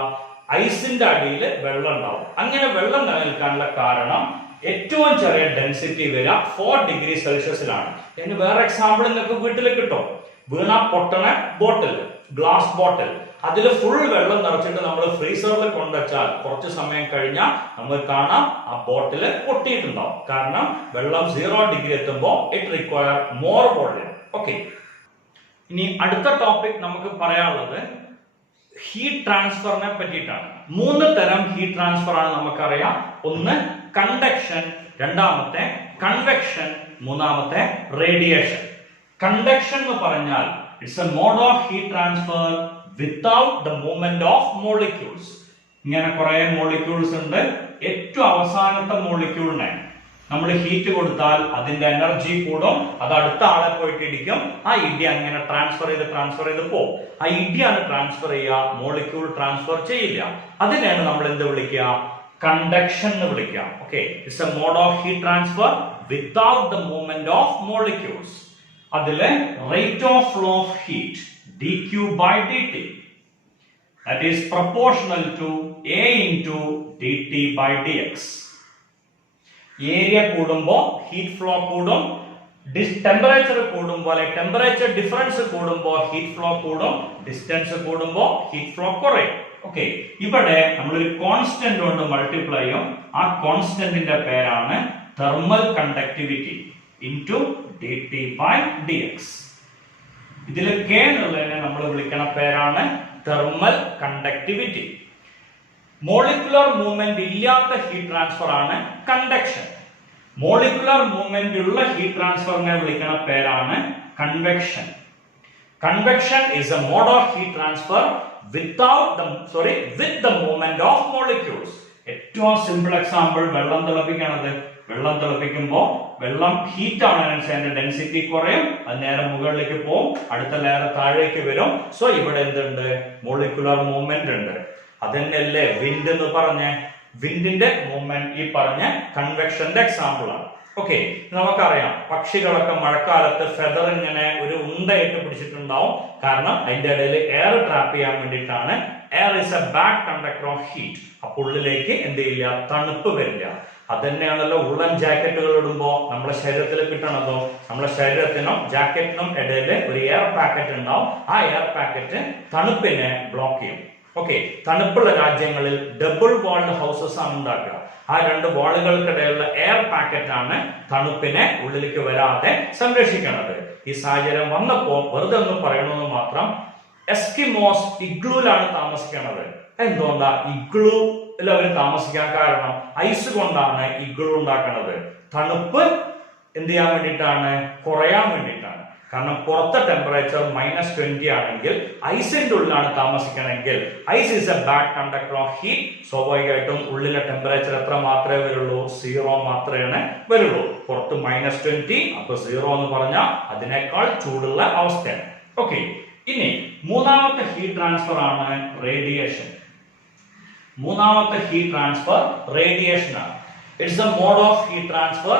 ഐസിന്റെ അടിയിൽ വെള്ളം ഉണ്ടാവും. അങ്ങനെ വെള്ളം നിലനിൽക്കാനുള്ള കാരണം ഏറ്റവും ചെറിയ ഡെൻസിറ്റി വരിക 4 ഡിഗ്രി സെൽഷ്യസിലാണ്. ഇനി വേറെ എക്സാമ്പിൾ നിങ്ങൾക്ക് വീട്ടിൽ കിട്ടും. വീണ പൊട്ടണ ബോട്ടിൽ, ഗ്ലാസ് ബോട്ടിൽ, അതിൽ ഫുൾ വെള്ളം നിറച്ചിട്ട് നമ്മൾ ഫ്രീസറിൽ കൊണ്ടുവച്ചാൽ കുറച്ച് സമയം കഴിഞ്ഞാൽ നമുക്ക് കാണാം ആ ബോട്ടിൽ പൊട്ടിയിട്ടുണ്ടാവും. കാരണം വെള്ളം 0 ഡിഗ്രി എത്തുമ്പോൾ it require more volume. Okay, ഇനി അടുത്ത ടോപ്പിക് നമുക്ക് പറയാനുള്ളത് ഹീറ്റ് ട്രാൻസ്ഫറിനെ പറ്റിയിട്ടാണ്. 3 തരം ഹീറ്റ് ട്രാൻസ്ഫർ ആണ് നമുക്കറിയാം. ഒന്ന് കണ്ടക്ഷൻ, രണ്ടാമത്തെ കൺവെക്ഷൻ, മൂന്നാമത്തെ റേഡിയേഷൻ. കണ്ടക്ഷൻ എന്ന് പറഞ്ഞാൽ it's a mode of heat transfer without the movement of molecules. ഇങ്ങനെ കുറെ മോളിക്യൂൾസ് ഉണ്ട്. ഏറ്റവും അവസാനത്തെ മോളിക്യൂളിനെ നമ്മൾ ഹീറ്റ് കൊടുത്താൽ അതിന്റെ എനർജി കൂടും, അത് അടുത്ത ആളെ പോയിട്ട് ഇടിക്കും. ആ ഇടി അങ്ങനെ ട്രാൻസ്ഫർ ചെയ്ത് പോകും. ആ ഇടിയാണ് ട്രാൻസ്ഫർ ചെയ്യുക, മോളിക്യൂൾ ട്രാൻസ്ഫർ ചെയ്യില്ല. അതിനെയാണ് നമ്മൾ എന്ത് വിളിക്കുക? കണ്ടക്ഷൻ എന്ന് വിളിക്കുക. Okay, it's a mode of heat transfer without the movement of molecules. അതിലെ rate of flow of heat dq by dt, that is proportional to a into dt by dx. Area കൂടുമ്പോൾ heat flow കൂടും, temperature കൂടുമ്പോൾ temperature difference കൂടുമ്പോൾ heat flow കൂടും, distance കൂടുമ്പോൾ heat flow കുറയും. Okay, ഇവിടെ നമ്മളൊരു കോൺസ്റ്റന്റ് കൊണ്ട് മൾട്ടിപ്ലൈ ചെയ്യും. ആ കോൺസ്റ്റന്റിന്റെ പേരാണ് thermal conductivity into dt by dx. ഇതിൽ k എന്നുള്ളതിനെ നമ്മൾ വിളിക്കുന്ന പേരാണ് തെർമൽ കണ്ടക്ടിവിറ്റി. മോളിക്കുലർ മൂവ്മെന്റ് ഇല്ലാത്ത ഹീറ്റ് ട്രാൻസ്ഫർ ആണ് കണ്ടക്ഷൻ. മോളിക്കുലർ മൂവ്മെന്റ് ഉള്ള ഹീറ്റ് ട്രാൻസ്ഫറിനെ വിളിക്കുന്ന പേരാണ് convection. Convection is a mode of heat transfer with the movement of molecules. ഏറ്റവും സിമ്പിൾ എക്സാമ്പിൾ വെള്ളം തിളപ്പിക്കണത്. വെള്ളം തിളപ്പിക്കുമ്പോൾ വെള്ളം ഹീറ്റ് ആവുന്നതിനനുസരിച്ച് അതിന്റെ ഡെൻസിറ്റി കുറയും, അത് നേരെ മുകളിലേക്ക് പോകും, അടുത്ത ലെയർ താഴേക്ക് വരും. സോ ഇവിടെ എന്തുണ്ട്? മോളിക്കുലർ മൂവ്മെന്റ് ഉണ്ട്. അതന്നെയല്ലേ വിൻഡ് എന്ന് പറഞ്ഞ വിൻഡിന്റെ മൂവ്മെന്റ് ഈ പറഞ്ഞ കൺവെക്ഷന്റെ എക്സാമ്പിൾ ആണ്. ഓക്കെ, നമുക്കറിയാം പക്ഷികളൊക്കെ മഴക്കാലത്ത് ഫെദർ ഇങ്ങനെ ഒരു ഉണ്ടയിട്ട് പിടിച്ചിട്ടുണ്ടാവും. കാരണം അതിന്റെ ഇടയിൽ എയർ ട്രാപ്പ് ചെയ്യാൻ വേണ്ടിയിട്ടാണ്. Air is A bad conductor of heat. അപ്പോൾ ഉള്ളിലേക്ക് എന്ത് ചെയ്യില്ല? തണുപ്പ് വരില്ല. അതന്നെയാണല്ലോ ഉള്ളൻ ജാക്കറ്റുകൾ ഇടുമ്പോൾ നമ്മുടെ ശരീരത്തിൽ കിട്ടണതോ. നമ്മുടെ ശരീരത്തിനും ജാക്കറ്റിനും ഇടയിൽ ഒരു എയർ പാക്കറ്റ് ഉണ്ടാവും. ആ എയർ പാക്കറ്റ് തണുപ്പിനെ ബ്ലോക്ക് ചെയ്യും. ഓക്കെ, തണുപ്പുള്ള രാജ്യങ്ങളിൽ ഡബിൾ വാൾഡ് ഹൗസസ് ആണ് ഉണ്ടാക്കുക. ആ 2 വാളുകൾക്കിടയിലുള്ള എയർ പാക്കറ്റ് ആണ് തണുപ്പിനെ ഉള്ളിലേക്ക് വരാതെ സംരക്ഷിക്കുന്നത്. ഈ സാഹചര്യം വന്നപ്പോ വെറുതെ ഒന്ന് പറയണമെന്ന് മാത്രം, എസ്കിമോസ് ഇഗ്ലൂലാണ് താമസിക്കുന്നത്. എന്തുകൊണ്ടാ ഇഗ്ലൂയിൽ അവർ താമസിക്കാൻ കാരണം? ഐസ് കൊണ്ടാണ് ഇഗ്ലൂ ഉണ്ടാക്കുന്നത്. തണുപ്പ് എന്ത് ചെയ്യാൻ വേണ്ടിയിട്ടാണ്? കുറയാൻ വേണ്ടിയിട്ടാണ്. കാരണം പുറത്തെ ടെമ്പറേച്ചർ -20 ആണെങ്കിൽ ഐസിന്റെ ഉള്ളിലാണ് താമസിക്കണമെങ്കിൽ ice is a bad conductor of heat. സ്വാഭാവികമായിട്ടും ഉള്ളിലെ ടെമ്പറേച്ചർ എത്ര മാത്രമേ വരുള്ളൂ? 0 മാത്രമേ വരുള്ളൂ. പുറത്ത് -20, അപ്പൊ 0 എന്ന് പറഞ്ഞാൽ അതിനേക്കാൾ ചൂടുള്ള അവസ്ഥയാണ്. ഓക്കെ, ഇനി മൂന്നാമത്തെ ഹീറ്റ് ട്രാൻസ്ഫർ ആണ് റേഡിയേഷൻ. മൂന്നാമത്തെ ഹീറ്റ് ട്രാൻസ്ഫർ റേഡിയേഷൻ ആണ്. It's a mode of heat transfer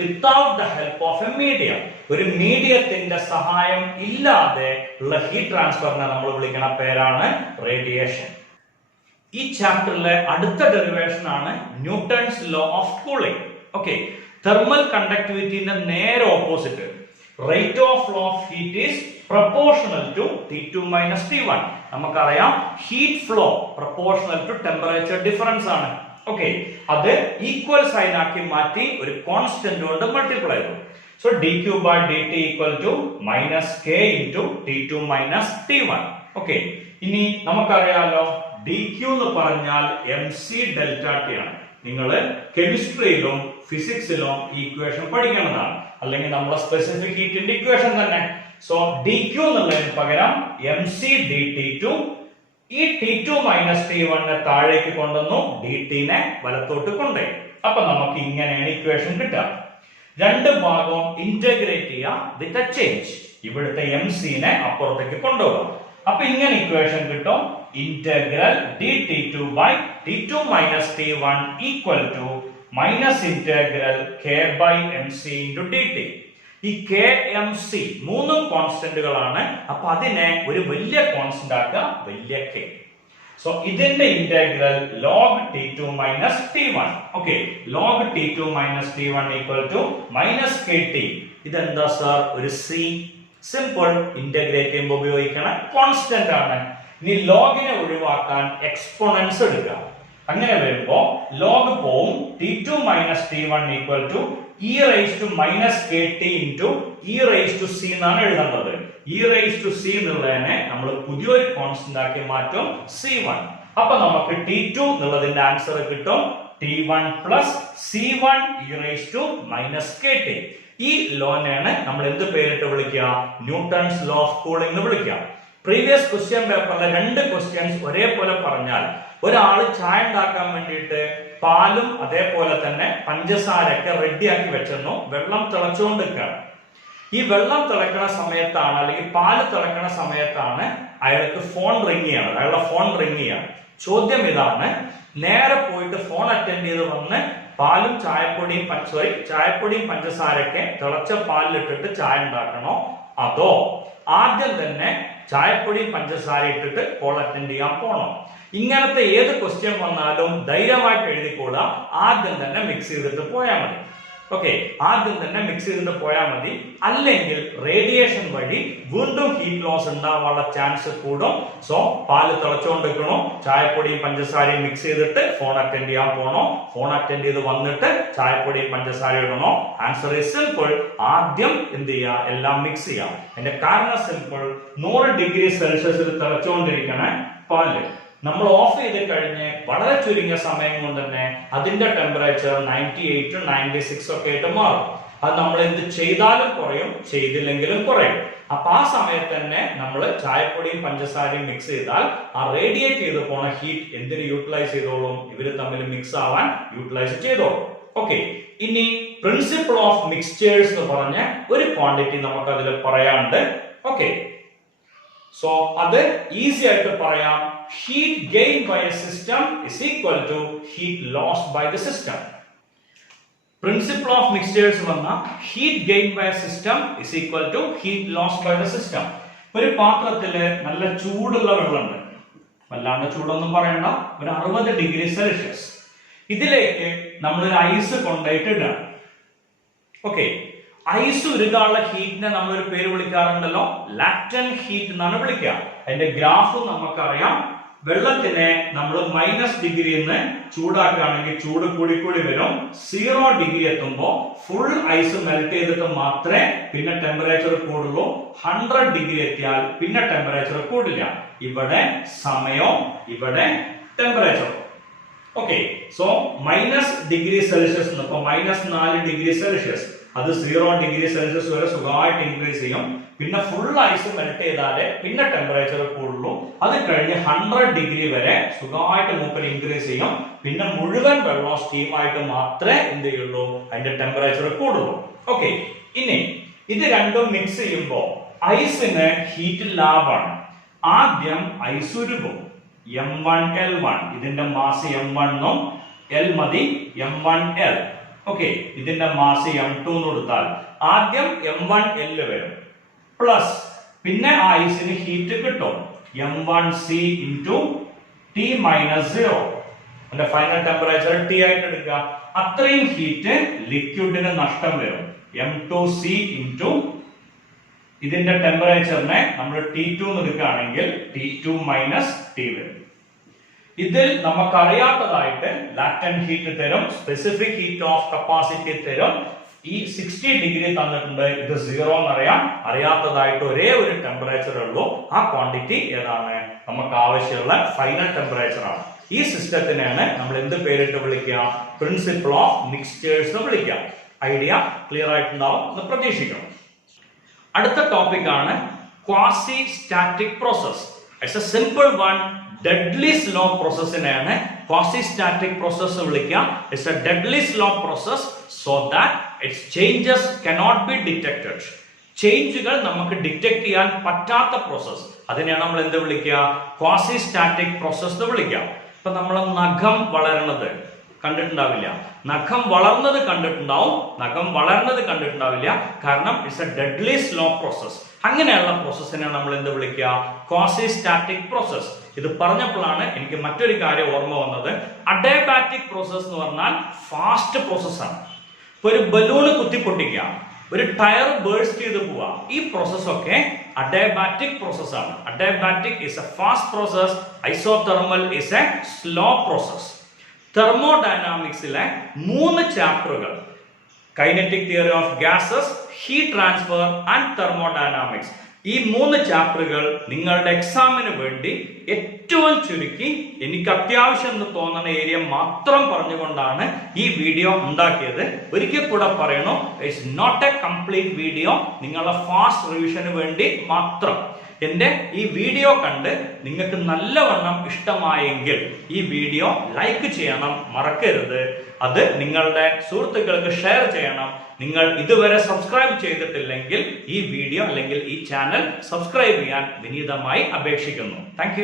without the help of a medium. ഒരു മീഡിയത്തിന്റെ സഹായം ഇല്ലാതെ ഉള്ള ഹീറ്റ് ട്രാൻസ്ഫറിനെ നമ്മൾ വിളിക്കുന്ന പേരാണ് റേഡിയേഷൻ. ഈ ചാപ്റ്ററിലെ അടുത്ത ഡെറിവേഷൻ ആണ് Newton's law of cooling. Okay, thermal കണ്ടക്ടിവിറ്റിന്റെ നേരെ opposite rate of flow of heat is proportional to T2 - T1. നമുക്കറിയാം heat flow proportional to temperature difference ആണ്. ഓക്കെ, അത് ഈക്വൽ സൈൻ ആക്കി മാറ്റി ഒരു കോൺസ്റ്റന്റ് കൊണ്ട് മൾട്ടിപ്ലൈ ചെയ്തു. So dQ/dt -K × T2 - T1. Okay, ഇനി നമുക്കറിയാലോ dQ എന്ന് പറഞ്ഞാൽ mc ΔT ആണ്. നിങ്ങൾ കെമിസ്ട്രിയിലും ഫിസിക്സിലും ഈ ഇക്വേഷൻ പഠിക്കേണ്ടതാണ്, അല്ലെങ്കിൽ നമ്മളെ സ്പെസിഫിക് ഹീറ്റിന്റെ ഇക്വേഷൻ തന്നെ. സോ dQ എന്നുള്ളതിന് പകരം mc dt2, ഈ T2 - T1 താഴേക്ക് കൊണ്ടുവന്നു, dt നെ വലത്തോട്ട് കൊണ്ടുപോയി. അപ്പൊ നമുക്ക് ഇങ്ങനെയാണ് ഇക്വേഷൻ കിട്ടുക. രണ്ട് ഭാഗവും ഇന്റഗ്രേറ്റ് ചെയ്യാം വിത്ത് എ ചേഞ്ച്. ഇവിടുത്തെ mc നെ അപ്പുറത്തേക്ക് കൊണ്ടുപോകാം. അപ്പൊ ഇങ്ങനെ ഇക്വേഷൻ കിട്ടും. Integral dt2/T2 - T1 minus integral k/mc into dt. ഈ kmc മൂന്നും കോൺസ്റ്റന്റുകളാണ്. അപ്പൊ അതിനെ ഒരു വലിയ കോൺസ്റ്റന്റ് ആക്കുക, വലിയ k. സോ ഇതിന്റെ integral log T2 - T1. Okay, log T2 - T1 -kt. ഇതെന്താ സർ? ഒരു c. സിമ്പിൾ. ഇന്റഗ്രേറ്റ് ചെയ്യുമ്പോൾ ഉപയോഗിക്കണ കോൺസ്റ്റന്റ് ആണ്. ഇനി ലോഗിനെ ഒഴിവാക്കാൻ എക്സ്പോണൻസ് എടുക്കുക. അങ്ങനെ വരുമ്പോ ലോഗ് പോവും. T2 - T1 e raised to -kt into e raised to c എന്നാണ് എഴുതേണ്ടത്. e raised to c എന്നുള്ളതിനെ നമ്മൾ പുതിയൊരു കോൺസ്റ്റന്റ് ആക്കി മാറ്റും, c1. അപ്പൊ നമുക്ക് T2 എന്നുള്ളതിന്റെ ആൻസർ കിട്ടും T1 + c1 e raised to -kt. ഈ ലോനെയാണ് നമ്മൾ എന്ത് പേരിട്ട് വിളിക്കുക? ന്യൂട്ടൺസ് ലോ ഓഫ് കൂളിംഗ് എന്ന് വിളിക്കുക. പ്രീവിയസ് ക്വസ്റ്റ്യൻ പേപ്പറിലെ രണ്ട് ക്വസ്റ്റ്യൻസ് ഒരേപോലെ പറഞ്ഞാൽ, ഒരാൾ ചായ ഉണ്ടാക്കാൻ വേണ്ടിയിട്ട് പാലും അതേപോലെ തന്നെ പഞ്ചസാരയൊക്കെ റെഡിയാക്കി വെച്ചിരുന്നു. വെള്ളം തിളച്ചുകൊണ്ടിരിക്കുകയാണ്. ഈ വെള്ളം തിളക്കണ സമയത്താണ്, അല്ലെങ്കിൽ പാല് തിളക്കണ സമയത്താണ് അയാൾക്ക് ഫോൺ റിങ് ചെയ്യാണ്. അയാളുടെ ഫോൺ റിങ് ചെയ്യാണ്. ചോദ്യം ഇതാണ്, നേരെ പോയിട്ട് ഫോൺ അറ്റൻഡ് ചെയ്ത് വന്ന് പാലും ചായപ്പൊടിയും പഞ്ചസാരയൊക്കെ തിളച്ച പാലിലിട്ടിട്ട് ചായ ഉണ്ടാക്കണോ, അതോ ആദ്യം തന്നെ ചായപ്പൊടിയും പഞ്ചസാര ഇട്ടിട്ട് കോൾ അറ്റൻഡ് ചെയ്യാൻ പോണോ? ഇങ്ങനത്തെ ഏത് ക്വസ്റ്റ്യൻ വന്നാലും ധൈര്യമായിട്ട് എഴുതിക്കൂടാ, ആദ്യം തന്നെ മിക്സ് ചെയ്തിട്ട് പോയാൽ മതി. ഓക്കെ, ആദ്യം തന്നെ മിക്സ് ചെയ്തിട്ട് പോയാൽ മതി. അല്ലെങ്കിൽ റേഡിയേഷൻ വഴി വീണ്ടും ഹീറ്റ് ലോസ് ഉണ്ടാവാനുള്ള ചാൻസ് കൂടും. സോ പാല് തിളച്ചുകൊണ്ടിരിക്കണോ, ചായപ്പൊടിയും പഞ്ചസാരയും മിക്സ് ചെയ്തിട്ട് ഫോൺ അറ്റൻഡ് ചെയ്യാൻ പോണോ, ഫോൺ അറ്റൻഡ് ചെയ്ത് വന്നിട്ട് ചായപ്പൊടിയും പഞ്ചസാര ഇടണോ? Answer is simple. ആദ്യം എന്ത് ചെയ്യുക? എല്ലാം മിക്സ് ചെയ്യാം. എന്റെ കാരണം സിമ്പിൾ. 100 ഡിഗ്രി സെൽഷ്യസിൽ തിളച്ചുകൊണ്ടിരിക്കണ പാല് നമ്മൾ ഓഫ് ചെയ്ത് കഴിഞ്ഞ് വളരെ ചുരുങ്ങിയ സമയം കൊണ്ട് തന്നെ അതിന്റെ ടെമ്പറേച്ചർ 98 to 96 ഒക്കെ ആയിട്ട് മാറും. അത് നമ്മൾ എന്ത് ചെയ്താലും കുറയും, ചെയ്തില്ലെങ്കിലും കുറയും. അപ്പൊ ആ സമയത്ത് തന്നെ നമ്മൾ ചായപ്പൊടിയും പഞ്ചസാരയും മിക്സ് ചെയ്താൽ ആ റേഡിയേറ്റ് ചെയ്ത് പോണ ഹീറ്റ് എന്തിന് യൂട്ടിലൈസ് ചെയ്തോളും? ഇവര് തമ്മിൽ മിക്സ് ആവാൻ യൂട്ടിലൈസ് ചെയ്തോളും. ഓക്കെ, ഇനി പ്രിൻസിപ്പിൾ ഓഫ് മിക്സ്ചേഴ്സ് എന്ന് പറഞ്ഞ ഒരു ക്വാണ്ടിറ്റി നമുക്ക് അതിൽ പറയാനുണ്ട്. ഓക്കെ, സോ അത് ഈസി ആയിട്ട് പറയാം. Heat gained by a system is equal to heat lost by the system. Principle of mixtures വന്ന heat gained by a system is equal to heat lost by the system. ഒരു പാത്രത്തില് നല്ല ചൂടുള്ള വെള്ളമുണ്ട്, വല്ലാണ്ട് ചൂടൊന്നും പറയണ്ട, ഒരു 60 ഡിഗ്രി സെൽഷ്യസ്. ഇതിലേക്ക് നമ്മളൊരു ഐസ് കൊണ്ടുപോയിട്ട് ഇടാം. ഓക്കെ, ഐസ് ഉരുകാനുള്ള ഹീറ്റിനെ നമ്മളൊരു പേര് വിളിക്കാറുണ്ടല്ലോ, ലാറ്റന്റ് ഹീറ്റ് എന്നാണ് വിളിക്കുക. അതിന്റെ ഗ്രാഫ് നമുക്കറിയാം. വെള്ളത്തിനെ നമ്മൾ -ഡിഗ്രിന്ന് ചൂടാക്കുകയാണെങ്കിൽ ചൂട് കൂടി വരും. 0 ഡിഗ്രി എത്തുമ്പോൾ ഫുൾ ഐസ് മെൽറ്റ് ചെയ്തിട്ട് മാത്രമേ പിന്നെ ടെമ്പറേച്ചർ കൂടുള്ളൂ. 100 ഡിഗ്രി എത്തിയാൽ പിന്നെ ടെമ്പറേച്ചർ കൂടില്ല. ഇവിടെ സമയം, ഇവിടെ temperature. Okay, so -degree Celsius, ഇപ്പൊ -4 ഡിഗ്രി സെൽഷ്യസ്, അത് 0 ഡിഗ്രി സെൽഷ്യസ് വരെ സുഖമായിട്ട് ഇൻക്രീസ് ചെയ്യും. പിന്നെ ഫുൾ ഐസ് മെൽറ്റ് ചെയ്താലേ പിന്നെ ടെമ്പറേച്ചർ കൂടുള്ളൂ. അത് കഴിഞ്ഞ് 100 ഡിഗ്രി വരെ സുഖമായിട്ട് മൂപ്പർ ഇൻക്രീസ് ചെയ്യും. പിന്നെ മുഴുവൻ വെള്ളം സ്റ്റീമായിട്ട് മാത്രമേ എന്ത് ചെയ്യുള്ളൂ, അതിന്റെ ടെമ്പറേച്ചർ കൂടുള്ളൂ. ഓക്കെ, ഇനി ഇത് രണ്ടും മിക്സ് ചെയ്യുമ്പോൾ ഐസിന് ഹീറ്റ് ലാഭാണ്. ആദ്യം ഐസ് ഉരുകും. M1 L1 ഇതിന്റെ മാസ് M1 നും L മതി M1 L. ഓക്കെ, ഇതിന്റെ മാസ് M2 എന്ന് കൊടുത്താൽ ആദ്യം M1 L വരും. പ്ലസ് പിന്നെ ആ ഐസിന് ഹീറ്റ് കിട്ടും M1C ഇൻറ്റു T മൈനസ് 0. അതിന്റെ ഫൈനൽ ടെമ്പറേച്ചർ T ആയിട്ട് എടുക്കുക. അത്രയും ഹീറ്റ് ലിക്വിഡിന് നഷ്ടം വരും M2C ഇൻറ്റു ഇതിന്റെ ടെമ്പറേച്ചറിനെ നമ്മൾ T2 എന്ന് എടുക്കുകയാണെങ്കിൽ T2 മൈനസ് T വരും. ഇതിൽ നമുക്കറിയാത്തതായിട്ട് ലാറ്റന്റ് ഹീറ്റ് തരും, സ്പെസിഫിക് ഹീറ്റ് ഓഫ് കപ്പാസിറ്റി തരും. ഈ 60 ഡിഗ്രി തന്നിട്ടുണ്ട്, ഇത് 0 എന്നറിയാം. അറിയാത്തതായിട്ട് ഒരേ ഒരു ടെമ്പറേച്ചർ ഉള്ളൂ. ആ ക്വാണ്ടിറ്റി ഏതാണ്, നമുക്ക് ആവശ്യമുള്ള ഫൈനൽ ടെമ്പറേച്ചർ ആണ്. ഈ സിസ്റ്റത്തിനെയാണ് നമ്മൾ എന്ത് പേരിട്ട് വിളിക്കുക, പ്രിൻസിപ്പിൾ ഓഫ് മിക്സ്ചേഴ്സ് എന്ന് വിളിക്കാം. ഐഡിയ ക്ലിയർ ആയിട്ടുണ്ടാവും എന്ന് പ്രതീക്ഷിക്കണം. അടുത്ത ടോപ്പിക് ആണ് quasi static process. It's a simple one. Deadly slow പ്രോസസ്സിനെയാണ് ക്വാസി സ്റ്റാറ്റിക് പ്രോസസ് വിളിക്കുക. It's a deadly slow process so that its changes cannot be detected. ചേഞ്ചുകൾ നമുക്ക് ഡിറ്റക്ട് ചെയ്യാൻ പറ്റാത്ത പ്രോസസ്, അതിനെയാണ് നമ്മൾ എന്ത് വിളിക്കുക, ക്വാസി സ്റ്റാറ്റിക് പ്രോസസ് എന്ന് വിളിക്കുക. ഇപ്പൊ നമ്മൾ നഖം വളരണത് കണ്ടിട്ടുണ്ടാവില്ല, നഖം വളർന്നത് കണ്ടിട്ടുണ്ടാവും, നഖം വളർന്നത് കണ്ടിട്ടുണ്ടാവില്ല. കാരണം it's a deadly slow process. അങ്ങനെയുള്ള പ്രോസസ്സിനെ നമ്മൾ എന്ത് വിളിക്കുക, ക്വാസി സ്റ്റാറ്റിക് പ്രോസസ്. ഇത് പറഞ്ഞപ്പോഴാണ് എനിക്ക് മറ്റൊരു കാര്യം ഓർമ്മ വന്നത്. അഡയബാറ്റിക് പ്രോസസ് എന്ന് പറഞ്ഞാൽ ഫാസ്റ്റ് പ്രോസസ് ആണ്. ഇപ്പൊ ഒരു ബലൂണ് കുത്തിപ്പൊട്ടിക്കുക, ഒരു ടയർ ബേഴ്സ്റ്റ് ചെയ്ത് പോവുക, ഈ പ്രോസസ് ഒക്കെ അഡയബാറ്റിക് പ്രോസസ് ആണ്. Adiabatic is a fast process, isothermal is a slow process. തെർമോഡൈനാമിക്സിലെ 3 ചാപ്റ്ററുകൾ, kinetic theory of gases, heat transfer and thermodynamics, ഈ 3 ചാപ്റ്ററുകൾ നിങ്ങളുടെ എക്സാമിന് വേണ്ടി ഏറ്റവും ചുരുക്കി എനിക്ക് അത്യാവശ്യം എന്ന് തോന്നുന്ന ഏരിയ മാത്രം പറഞ്ഞുകൊണ്ടാണ് ഈ വീഡിയോ ഉണ്ടാക്കിയത്. ഒരിക്കൽ കൂടെ പറയണു, it's not a complete video, നിങ്ങളുടെ ഫാസ്റ്റ് റിവിഷന് വേണ്ടി മാത്രം. എന്റെ ഈ വീഡിയോ കണ്ട് നിങ്ങൾക്ക് നല്ലവണ്ണം ഇഷ്ടമായെങ്കിൽ ഈ വീഡിയോ ലൈക്ക് ചെയ്യണം, മറക്കരുത്. അത് നിങ്ങളുടെ സുഹൃത്തുക്കൾക്ക് ഷെയർ ചെയ്യണം. നിങ്ങൾ ഇതുവരെ സബ്സ്ക്രൈബ് ചെയ്തിട്ടില്ലെങ്കിൽ ഈ വീഡിയോ അല്ലെങ്കിൽ ഈ ചാനൽ സബ്സ്ക്രൈബ് ചെയ്യാൻ വിനീതമായി അപേക്ഷിക്കുന്നു. താങ്ക്